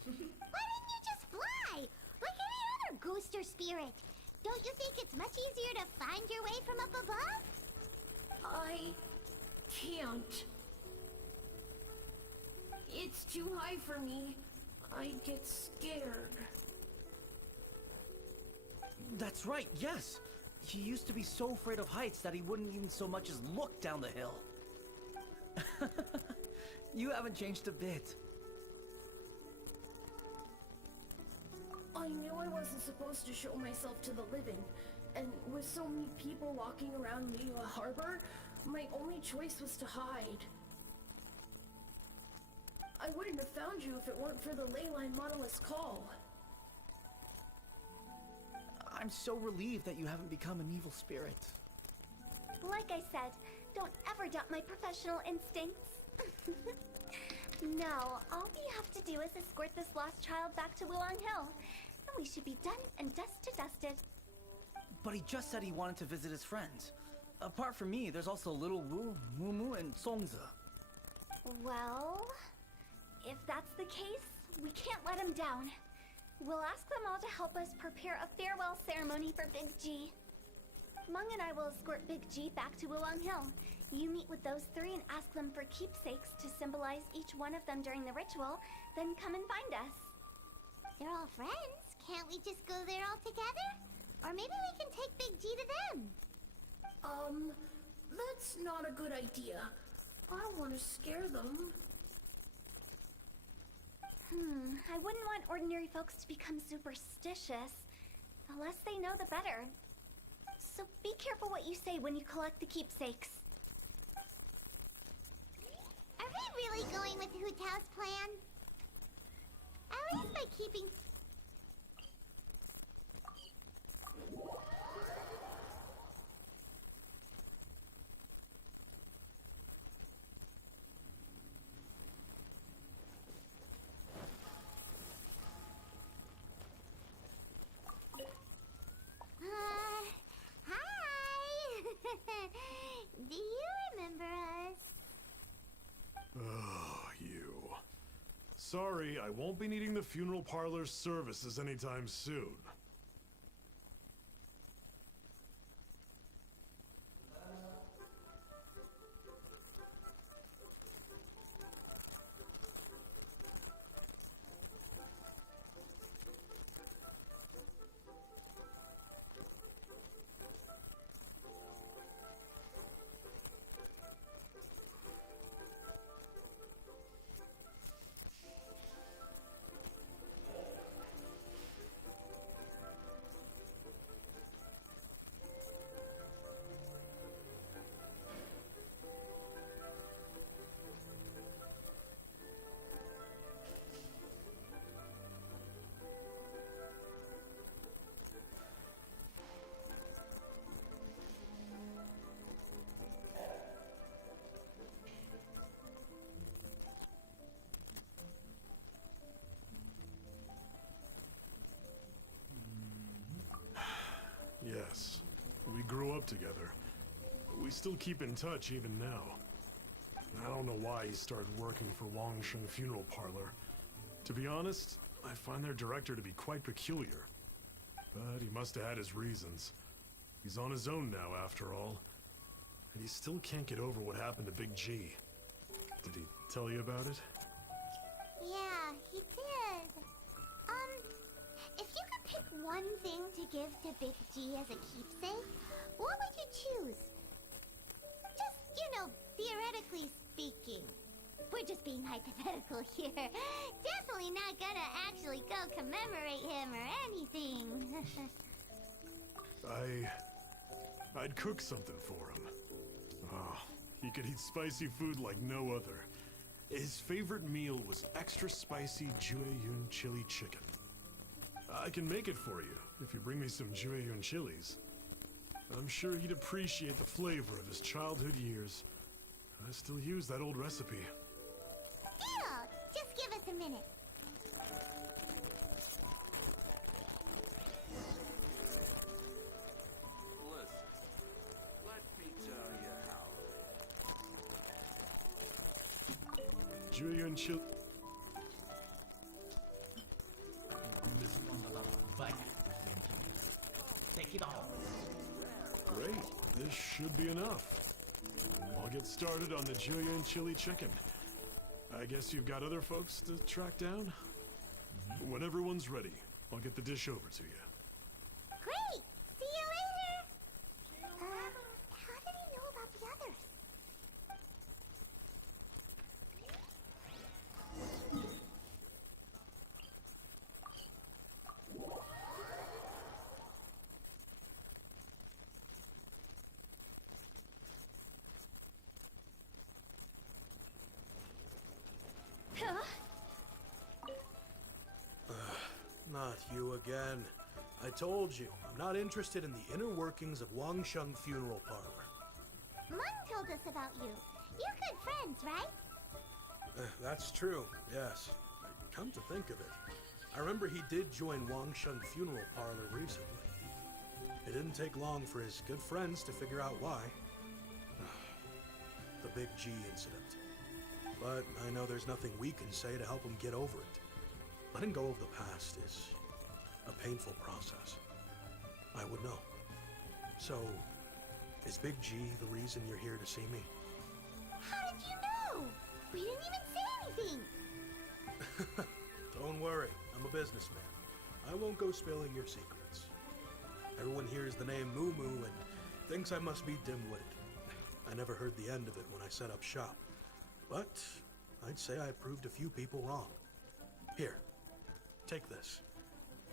Why didn't you just fly? Like any other ghost or spirit? Don't you think it's much easier to find your way from up above? I can't. It's too high for me. I get scared. That's right, yes! He used to be so afraid of heights that he wouldn't even so much as look down the hill. You haven't changed a bit. I knew I wasn't supposed to show myself to the living, and with so many people walking around Liyue Harbor, my only choice was to hide. I wouldn't have found you if it weren't for the leyline monolith's call. I'm so relieved that you haven't become an evil spirit. Like I said, don't ever doubt my professional instincts. No, all we have to do is escort this lost child back to Wulong Hill, and we should be done and dusted. But he just said he wanted to visit his friends. Apart from me, there's also Little Wu, Mumu, and Songza. Well, if that's the case, we can't let him down. We'll ask them all to help us prepare a farewell ceremony for Big G. Mung and I will escort Big G back to Wulong Hill. You meet with those three and ask them for keepsakes to symbolize each one of them during the ritual, then come and find us. They're all friends. Can't we just go there all together? Or maybe we can take Big G to them. That's not a good idea. I don't want to scare them. I wouldn't want ordinary folks to become superstitious. The less they know, the better. So be careful what you say when you collect the keepsakes. Are we really going with Hu Tao's plan? At least by keeping... Hi! Do you remember us? Oh, you. Sorry, I won't be needing the funeral parlor's services anytime soon. Yes, we grew up together. We still keep in touch even now. I don't know why he started working for Longsheng Funeral Parlor. To be honest, I find their director to be quite peculiar. But he must have had his reasons. He's on his own now, after all. And he still can't get over what happened to Big G. Did he tell you about it? Yeah, he did. If you could pick one thing to give to Big G as a keepsake, what would you choose? Just, theoretically speaking. We're just being hypothetical here. Definitely not gonna actually go commemorate him or anything. I'd cook something for him. Oh, he could eat spicy food like no other. His favorite meal was extra spicy Jueyun chili chicken. I can make it for you if you bring me some Jueyun chilies. I'm sure he'd appreciate the flavor of his childhood years. I still use that old recipe. Deal! Just give us a minute. Listen, let me tell you how. Julian Chill. Semua telah banyak. Take it all. Great. This should be enough. I'll get started on the Julian chili chicken. I guess you've got other folks to track down? When everyone's ready, I'll get the dish over to you. Great! See you later! How did he know about the others? Not you again. I told you, I'm not interested in the inner workings of Wangsheng Funeral Parlor. Mung told us about you. You're good friends, right? That's true, yes. Come to think of it, I remember he did join Wangsheng Funeral Parlor recently. It didn't take long for his good friends to figure out why. The Big G incident. But I know there's nothing we can say to help him get over it. Letting go of the past is a painful process. I would know. So, is Big G the reason you're here to see me? How did you know? We didn't even say anything. Don't worry, I'm a businessman. I won't go spilling your secrets. Everyone hears the name Moo Moo and thinks I must be dim-witted. I never heard the end of it when I set up shop. But I'd say I proved a few people wrong. Here, take this.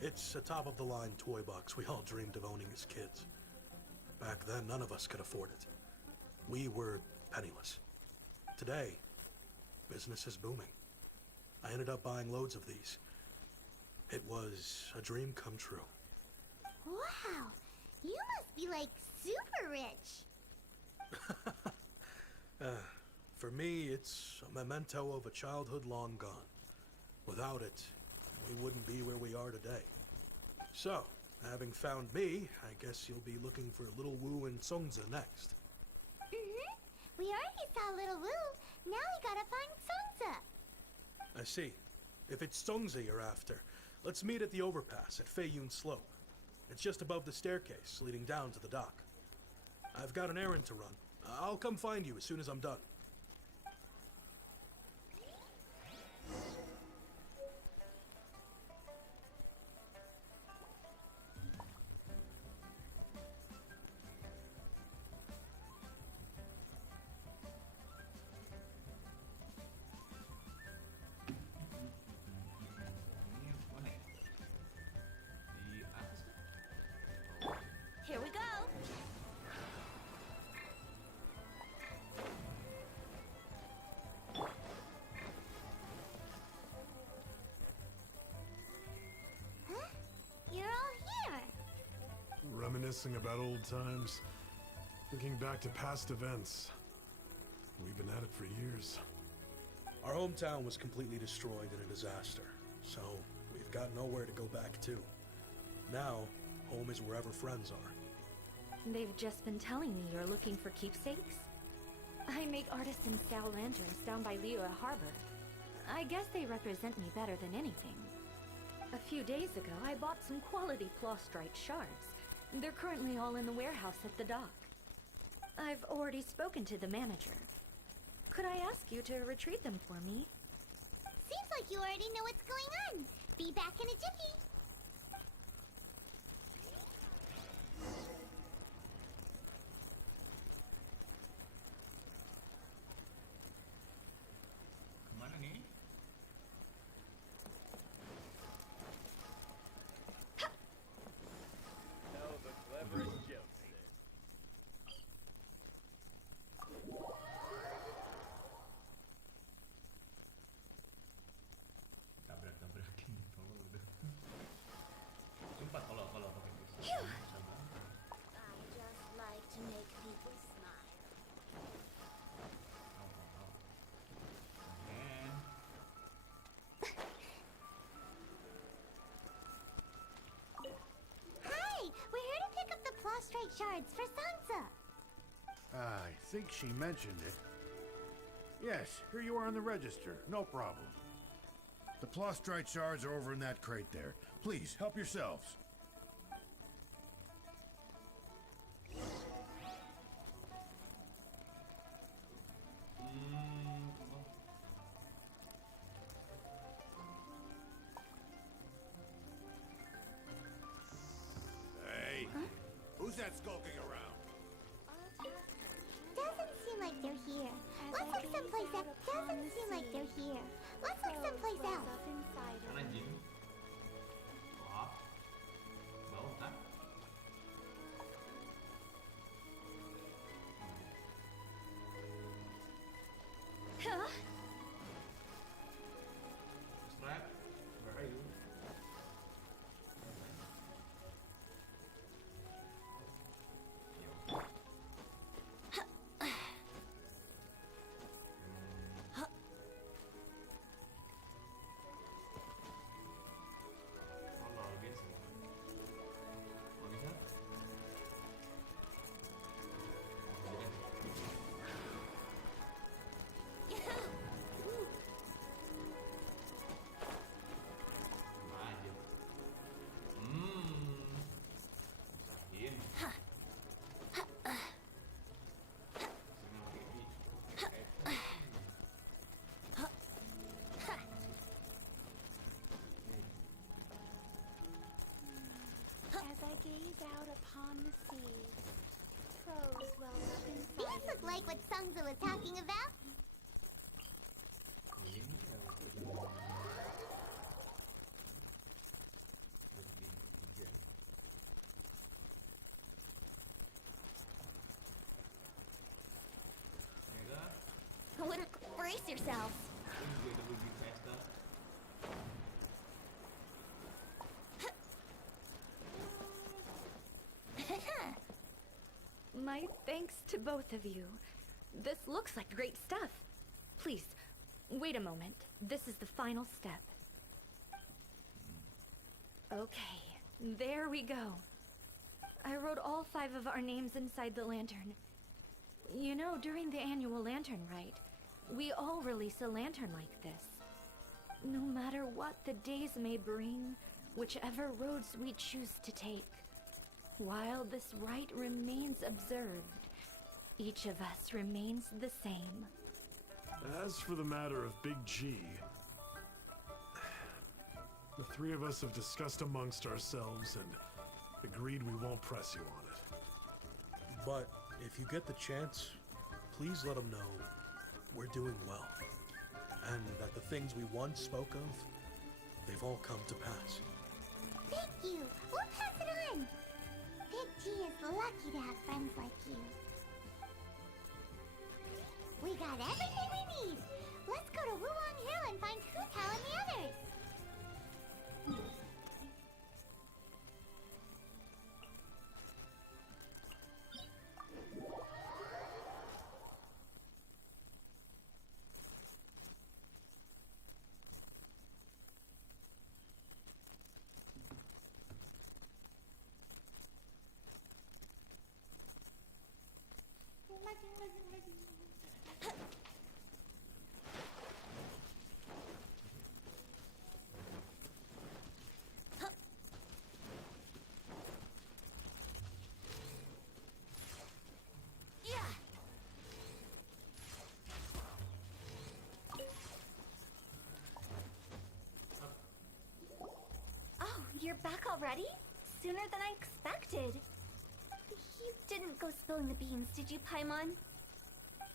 It's a top-of-the-line toy box we all dreamed of owning as kids. Back then, none of us could afford it. We were penniless. Today, business is booming. I ended up buying loads of these. It was a dream come true. Wow, you must be like super rich. For me, it's a memento of a childhood long gone. Without it, we wouldn't be where we are today. So, having found me, I guess you'll be looking for Little Wu and Songza next. We already saw Little Wu. Now we gotta find Songza. I see. If it's Songza you're after, let's meet at the overpass at Feiyun Slope. It's just above the staircase leading down to the dock. I've got an errand to run. I'll come find you as soon as I'm done. Di atas kan? Here we go. Huh? You're all here. Reminiscing about old times. Looking back to past events. We've been at it for years. Our hometown was completely destroyed in a disaster, so we've got nowhere to go back to. Now, home is wherever friends are. They've just been telling me you're looking for keepsakes. I make artisan style lanterns down by Liyue Harbor. I guess they represent me better than anything. A few days ago, I bought some quality Plostrite shards. They're currently all in the warehouse at the dock. I've already spoken to the manager. Could I ask you to retrieve them for me? Seems like you already know what's going on. Be back in a jiffy. Kemana nih? Tell the cleverest jokes there. Tabrak-tabrakin tolol udah. Plostrite shards for Sansa. I think she mentioned it. Yes, here you are on the register. No problem. The Plostrite shards are over in that crate there. Please, help yourselves. Hey, who's that skulking around? Doesn't seem like they're here. Let's look someplace else. Doesn't seem like they're here. Let's look someplace else. Kan anjing. Wah. Bau kan? Huh? Strap, where are you? Oh, luar biasa. Oh, bisa? Sama aja. Usahin. Sini pakai di. As I gaze out upon the sea, crows well up inside. These look like what Sansa was talking about. Ini ya. Tiga. Ya kan? Brace yourselves. Ini juga ada lebih pesta. My thanks to both of you. This looks like great stuff. Please, wait a moment. This is the final step. Okay, there we go. I wrote all 5 of our names inside the lantern. You know, during the annual lantern rite, we all release a lantern like this. No matter what the days may bring, whichever roads we choose to take, while this rite remains observed, each of us remains the same. As for the matter of Big G, the 3 of us have discussed amongst ourselves and agreed we won't press you on it. But if you get the chance, please let them know we're doing well. And that the things we once spoke of, they've all come to pass. Thank you. We'll pass it on. Big G is lucky to have friends like you. We got everything we need. Let's go to Wuwang Hill and find KECIL and the others. Oh, you're back already? Sooner than I expected. You didn't go spilling the beans, did you, Paimon?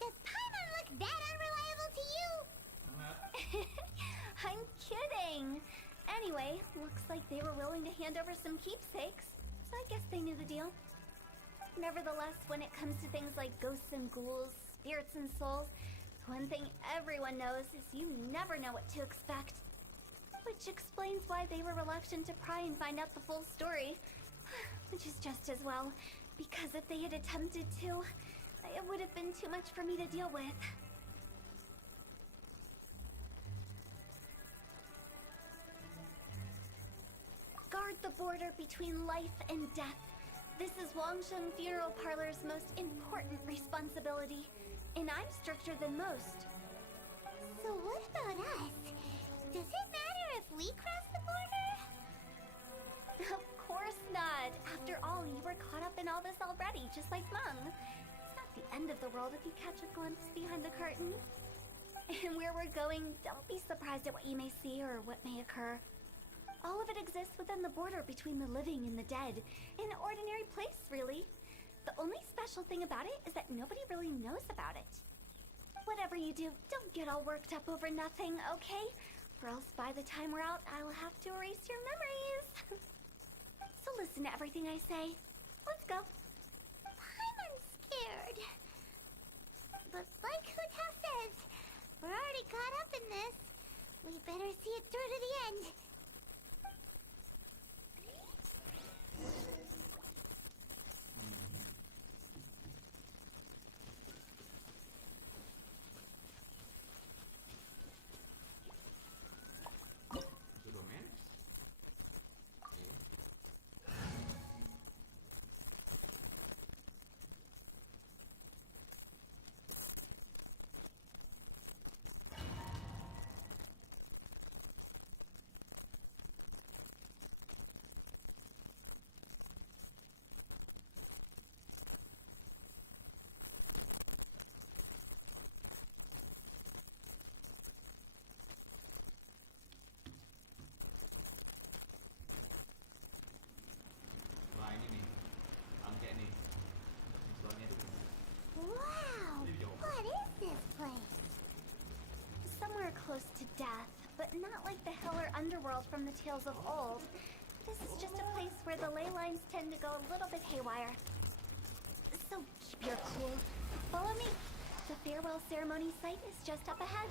Does Paimon look that unreliable to you? I'm kidding. Anyway, looks like they were willing to hand over some keepsakes, so I guess they knew the deal. Nevertheless, when it comes to things like ghosts and ghouls, spirits and souls, one thing everyone knows is you never know what to expect. Which explains why they were reluctant to pry and find out the full story. Which is just as well, because if they had attempted to, it would have been too much for me to deal with. Guard the border between life and death. This is Wangsheng Funeral Parlor's most important responsibility, and I'm stricter than most. So what about us? Does it matter if we cross the border? Of course not. After all, you were caught up in all this already, just like Mung. It's not the end of the world if you catch a glimpse behind the curtain. And where we're going, don't be surprised at what you may see or what may occur. All of it exists within the border between the living and the dead. An ordinary place, really. The only special thing about it is that nobody really knows about it. Whatever you do, don't get all worked up over nothing, okay? Or else by the time we're out, I'll have to erase your memories. So listen to everything I say. Let's go. I'm scared. But like Huta says, we're already caught up in this. We better see it through to the end. Sudah men? Wah ini nih, angket nih. Soalnya itu Wow! What is this place? Somewhere close to death, but not like the hell or underworld from the tales of old. This is just a place where the ley lines tend to go a little bit haywire. So keep your cool. Follow me. The farewell ceremony site is just up ahead.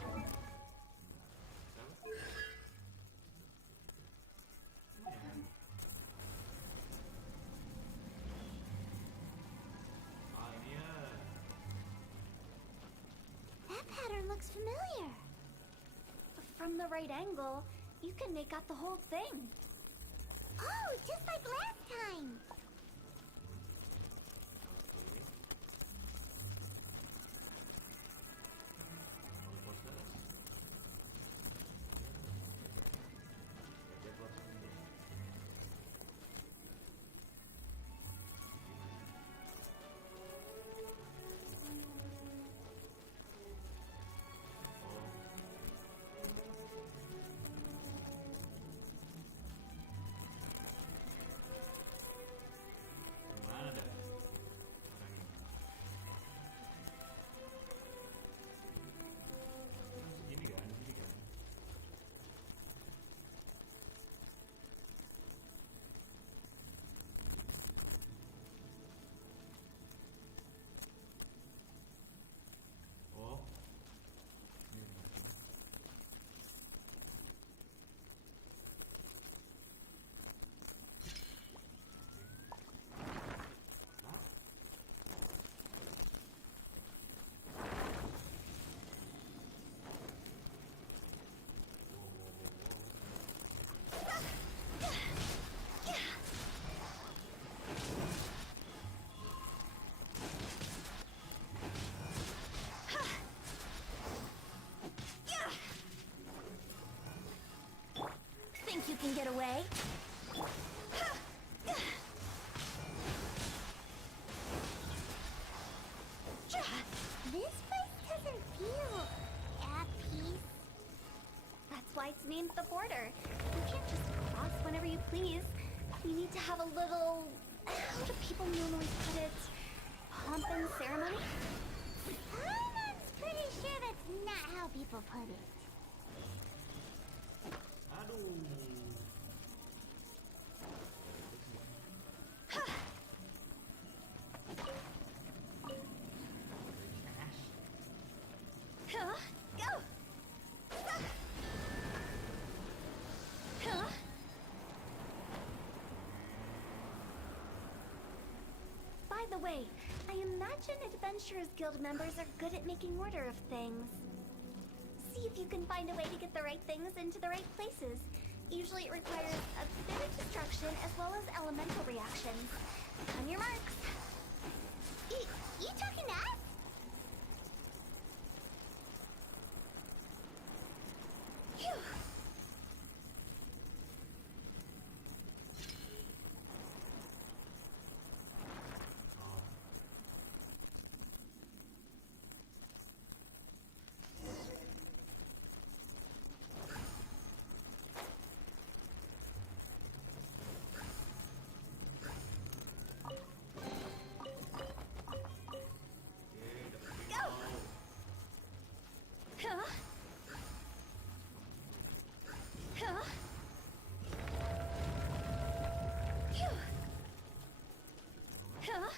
ah ini ya. That pattern looks familiar. From the right angle, you can make out the whole thing. Oh, just like last time. Mana dah? Orang ini. Sini kan, sini kan. Oh. Ini. Think you can get away? This place doesn't feel at peace. That's why it's named the border. You can't just cross whenever you please. You need to have a little... How do people normally put it? Pomp and ceremony? I'm pretty sure that's not how people put it. Aduh. Huh? Go! Huh? By the way, I imagine Adventurers Guild members are good at making order of things. See if you can find a way to get the right things into the right places. Usually it requires a bit of destruction as well as elemental reactions. On your marks. You talking to us? Phew. Go. Huh? Huh? Phew. Huh?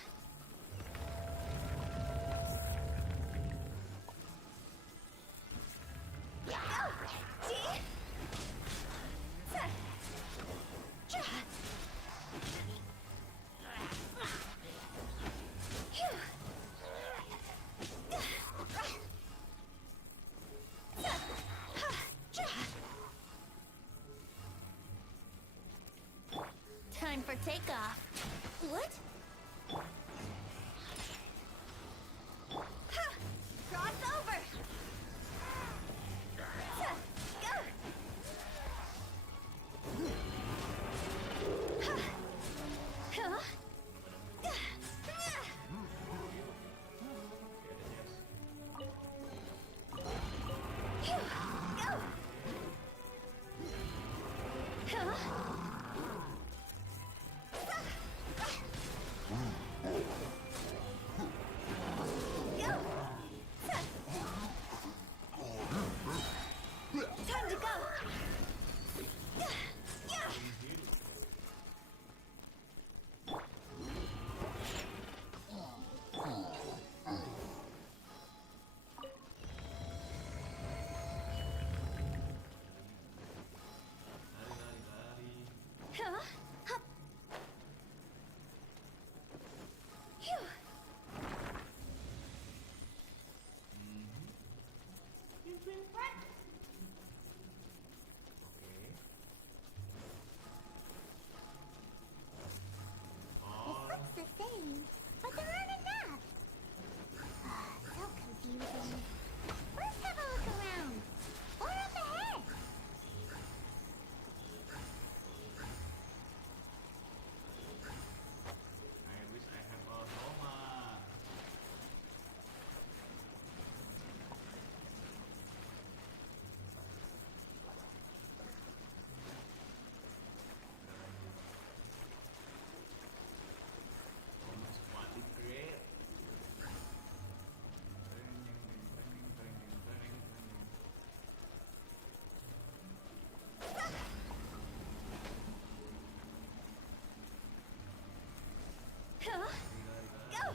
Go! See? Phew. Time for takeoff. What? Ha! Cross over. Go. Ha! Huh? Phew. Go. Huh? Go! Time to go! Yeah! Huh? Hup. Phew. It looks the same, but there aren't enough. So confusing. Let's have a look around. Or up ahead. I wish I have a Roma. Roma's quality great. Huh? Go!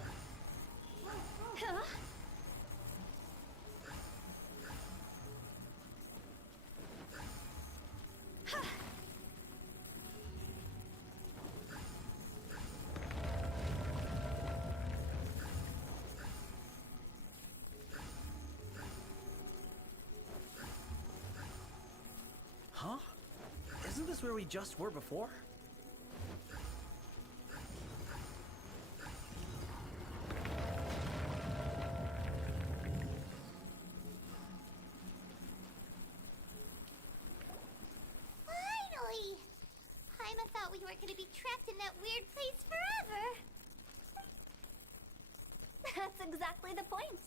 Huh? Ha! Huh? Isn't this where we just were before? Finally! Paimon thought we weren't going to be trapped in that weird place forever. That's exactly the point.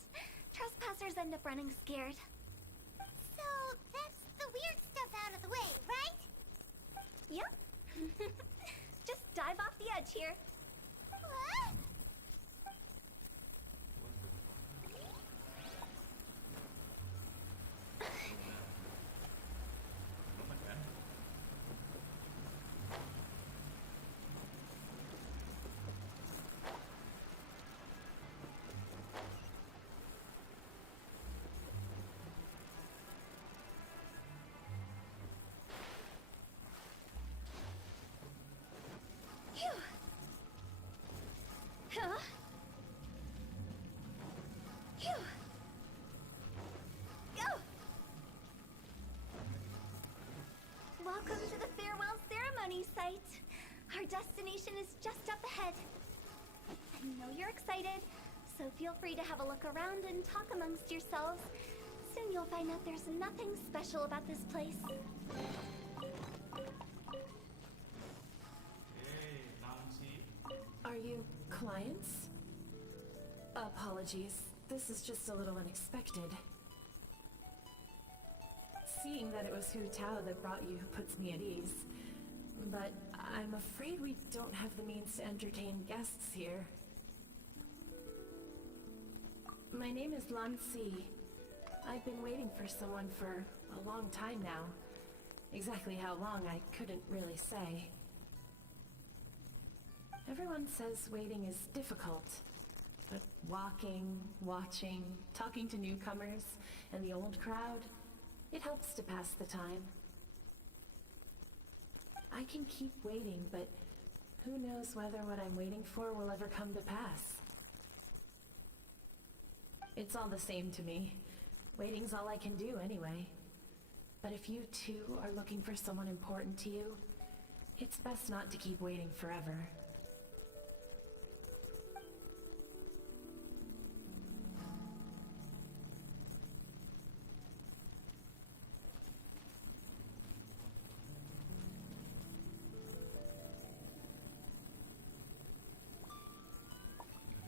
Trespassers end up running scared. So, that's the weird stuff out of the way, right? Yep. Just dive off the edge here. What? Roma kan? Phew. Huh? Phew. Go! Welcome to the farewell ceremony site. Our destination is just up ahead. I know you're excited, so feel free to have a look around and talk amongst yourselves. Soon you'll find out there's nothing special about this place. Hey, Nancy. Are you clients? Apologies. This is just a little unexpected. Seeing that it was Hu Tao that brought you puts me at ease. But I'm afraid we don't have the means to entertain guests here. My name is Lan Si. I've been waiting for someone for a long time now. Exactly how long, I couldn't really say. Everyone says waiting is difficult. But walking, watching, talking to newcomers, and the old crowd, it helps to pass the time. I can keep waiting, but who knows whether what I'm waiting for will ever come to pass. It's all the same to me. Waiting's all I can do anyway. But if you too are looking for someone important to you, it's best not to keep waiting forever.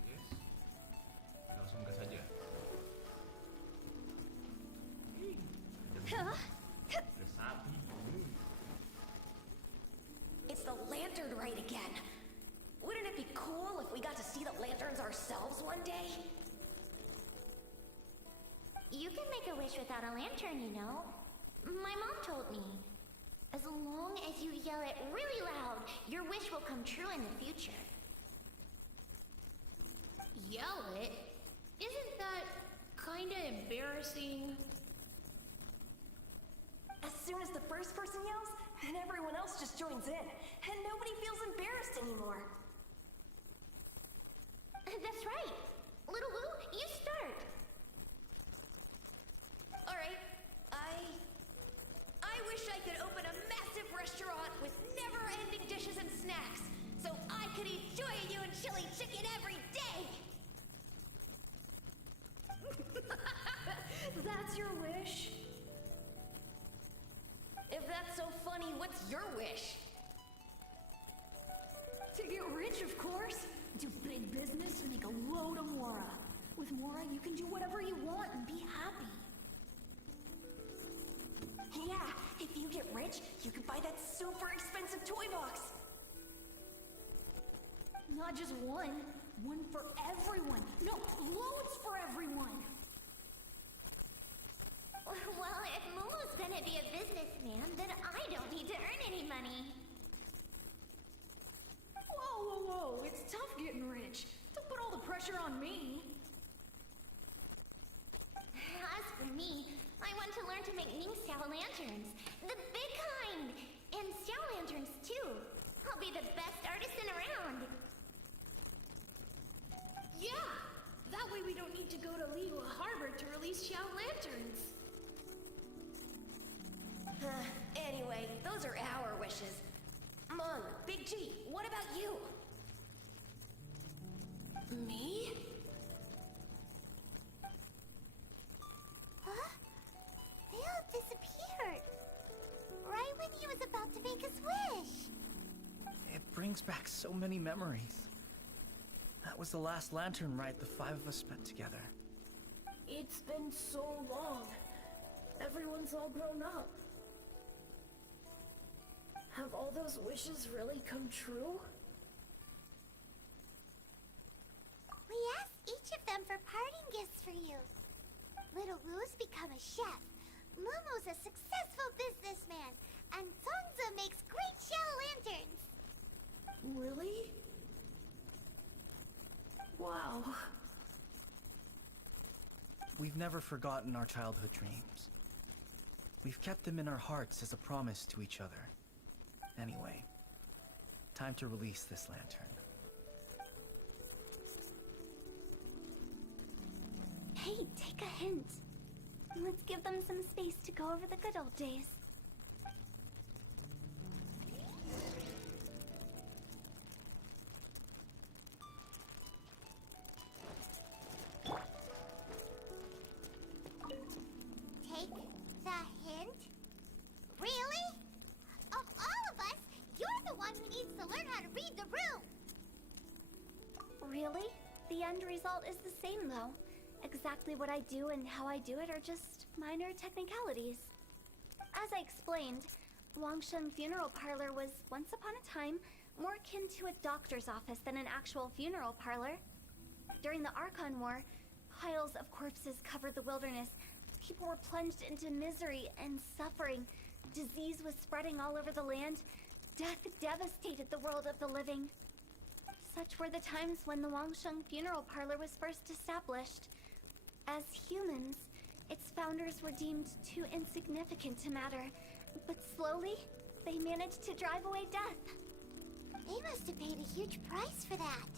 Guys, langsung gas aja. Ada sapi. It's the lantern rite again. Wouldn't it be cool if we got to see the lanterns ourselves one day? You can make a wish without a lantern, you know. My mom told me. As long as you yell it really loud, your wish will come true in the future. Yell it? Isn't that kinda embarrassing? As soon as the first person yells, and everyone else just joins in, and nobody feels embarrassed anymore. That's right. Little Wu, you start. Alright, I wish I could open a massive restaurant with never-ending dishes and snacks, so I could eat Joy and You and Chili Chicken every day! That's your wish? If that's so funny, what's your wish? To get rich, of course. Do big business and make a load of Mora. With Mora, you can do whatever you want and be happy. Yeah, if you get rich, you can buy that super expensive toy box. Not just one. One for everyone. No, loads for everyone. Well, if Momo's gonna be a businessman, then I don't need to earn any money. Whoa, whoa, whoa. It's tough getting rich. Don't put all the pressure on me. As for me, I want to learn to make Ning Xiao lanterns. The big kind! And Xiao lanterns, too. I'll be the best artisan around. Yeah! That way we don't need to go to Liyue Harbor to release Xiao lanterns. Anyway, those are our wishes. Mung, Big G, what about you? Me? Huh? They all disappeared. Right when he was about to make his wish. It brings back so many memories. That was the last lantern ride the five of us spent together. It's been so long. Everyone's all grown up. Have all those wishes really come true? We asked each of them for parting gifts for you. Little Wu's become a chef. Momo's a successful businessman. And Zongza makes great shell lanterns. Really? Wow. We've never forgotten our childhood dreams. We've kept them in our hearts as a promise to each other. Anyway, time to release this lantern. Hey, take a hint. Let's give them some space to go over the good old days. end result is the same, though. Exactly what I do and how I do it are just minor technicalities. As I explained, Wangshen Funeral Parlor was, once upon a time, more akin to a doctor's office than an actual funeral parlor. During the Archon War, piles of corpses covered the wilderness. People were plunged into misery and suffering. Disease was spreading all over the land. Death devastated the world of the living. Such were the times when the Wangshen Funeral Parlor was first established. As humans, its founders were deemed too insignificant to matter, but slowly, they managed to drive away death. They must have paid a huge price for that.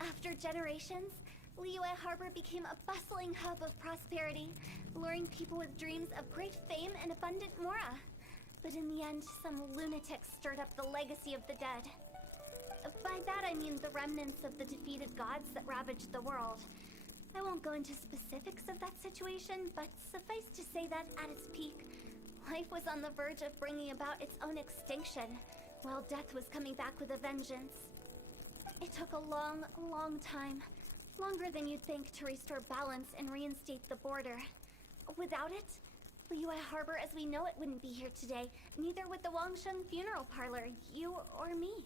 After generations, Liyue Harbor became a bustling hub of prosperity, luring people with dreams of great fame and abundant mora. But in the end, some lunatics stirred up the legacy of the dead. By that I mean the remnants of the defeated gods that ravaged the world. I won't go into specifics of that situation, but suffice to say that at its peak, life was on the verge of bringing about its own extinction, while death was coming back with a vengeance. It took a long, long time, longer than you'd think, to restore balance and reinstate the border. Without it, Liyue Harbor as we know it wouldn't be here today, neither would the Wangshen Funeral Parlor, you or me.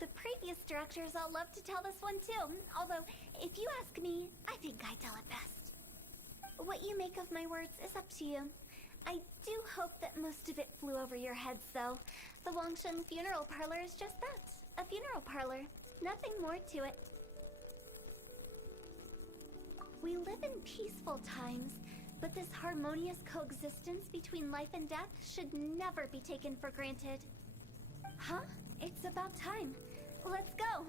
The previous directors all love to tell this one too, although, if you ask me, I think I tell it best. What you make of my words is up to you. I do hope that most of it flew over your heads, though. The Wangshen Funeral Parlor is just that, a funeral parlor. Nothing more to it. We live in peaceful times, but this harmonious coexistence between life and death should never be taken for granted. Huh? It's about time. Let's go.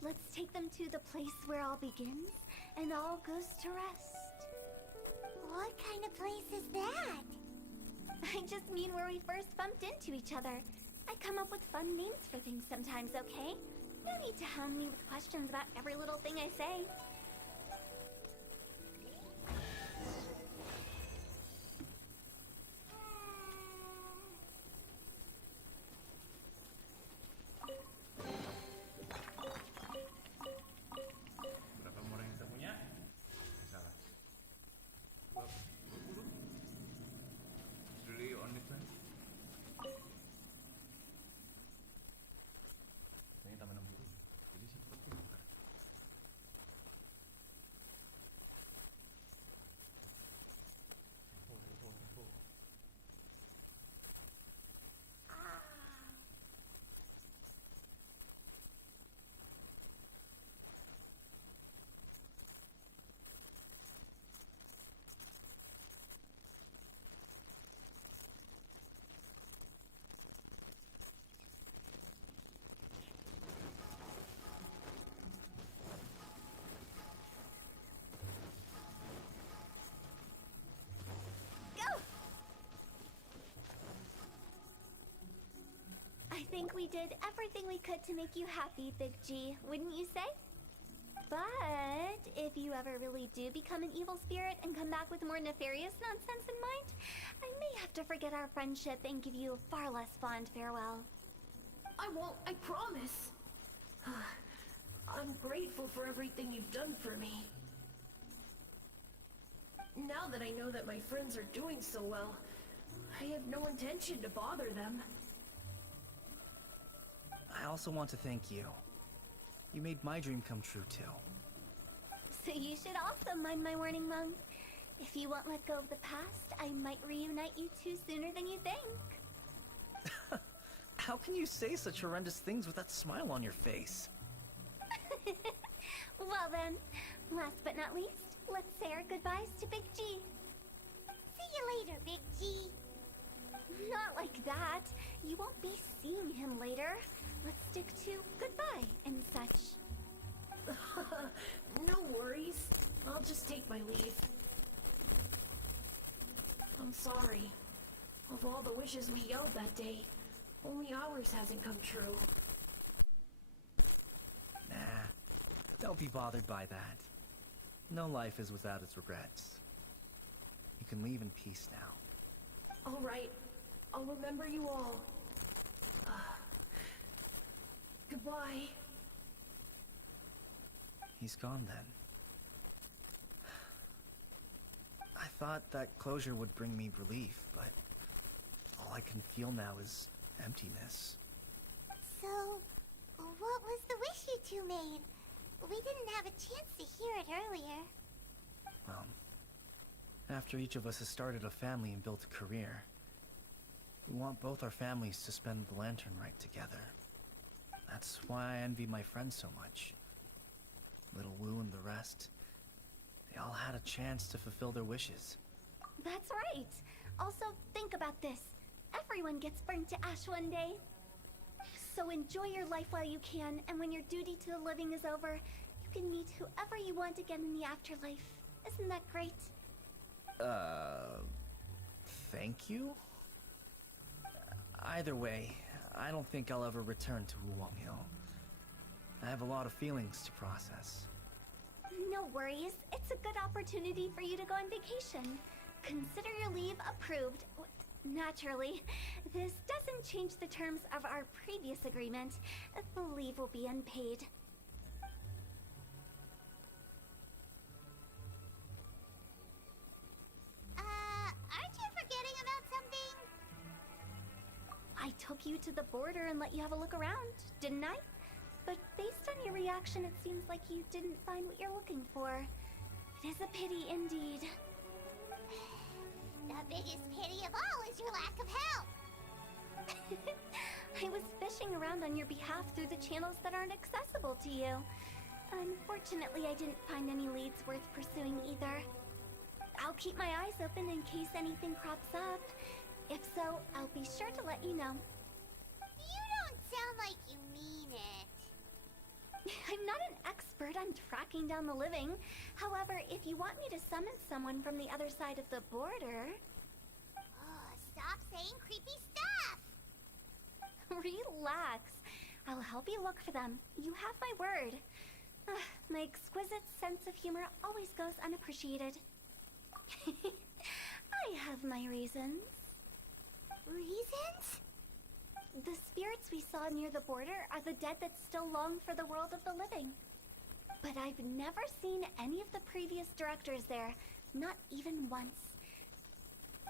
Let's take them to the place where all begins and all goes to rest. What kind of place is that? I just mean where we first bumped into each other. I come up with fun names for things sometimes, okay? No need to hound me with questions about every little thing I say. Berapa mora yang kita punya? Salah. 20. Really only 20. Ini tambah 60. Jadi seperti bukan. Info. I think we did everything we could to make you happy, Big G, wouldn't you say? But if you ever really do become an evil spirit and come back with more nefarious nonsense in mind, I may have to forget our friendship and give you a far less fond farewell. I won't, I promise. I'm grateful for everything you've done for me. Now that I know that my friends are doing so well, I have no intention to bother them. I also want to thank you. You made my dream come true, too. So you should also mind my warning, Mung. If you won't let go of the past, I might reunite you two sooner than you think. How can you say such horrendous things with that smile on your face? Well then, last but not least, let's say our goodbyes to Big G. See you later, Big G. Not like that. You won't be seeing him later. Let's stick to goodbye and such. No worries. I'll just take my leave. I'm sorry. Of all the wishes we yelled that day, only ours hasn't come true. Nah, don't be bothered by that. No life is without its regrets. You can leave in peace now. All right. I'll remember you all. Goodbye. He's gone then. I thought that closure would bring me relief, but all I can feel now is emptiness. So, what was the wish you two made? We didn't have a chance to hear it earlier. Well, after each of us has started a family and built a career, we want both our families to spend the lantern right together. That's why I envy my friends so much. Little Wu and the rest, they all had a chance to fulfill their wishes. That's right. Also, think about this. Everyone gets burned to ash one day. So enjoy your life while you can, and when your duty to the living is over, you can meet whoever you want again in the afterlife. Isn't that great? Thank you? Either way, I don't think I'll ever return to Wulong Hill. I have a lot of feelings to process. No worries. It's a good opportunity for you to go on vacation. Consider your leave approved. Naturally, this doesn't change the terms of our previous agreement. The leave will be unpaid. Aren't you forgetting about something? I took you to the border and let you have a look around, didn't I? But based on your reaction, it seems like you didn't find what you're looking for. It is a pity indeed. The biggest pity of all is your lack of help. I was fishing around on your behalf through the channels that aren't accessible to you. Unfortunately, I didn't find any leads worth pursuing either. I'll keep my eyes open in case anything crops up. If so, I'll be sure to let you know. You don't sound like you mean it. I'm not an expert on tracking down the living. However, if you want me to summon someone from the other side of the border... Oh, stop saying creepy stuff! Relax. I'll help you look for them. You have my word. My exquisite sense of humor always goes unappreciated. I have my reasons. Reasons? The spirits we saw near the border are the dead that still long for the world of the living. But I've never seen any of the previous directors there, not even once.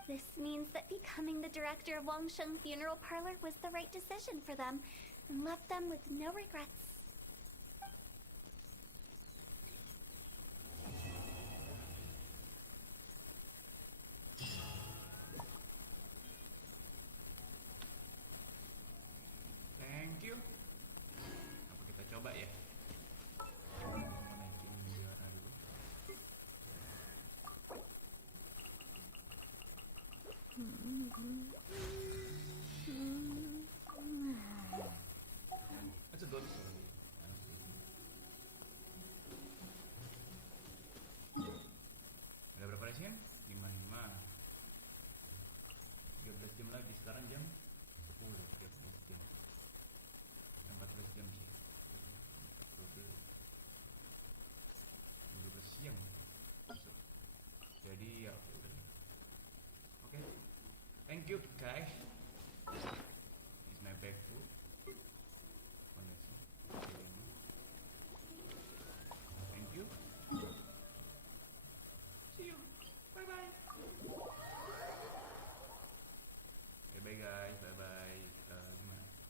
This means that becoming the director of Wangsheng Funeral Parlor was the right decision for them, and left them with no regrets. Thank you. Apa kita coba ya? Naikin juara dulu. That's a good story. Udah berapa sih? 55. 13 jam lagi, sekarang jam 10, 13 jam. 14 jam sih.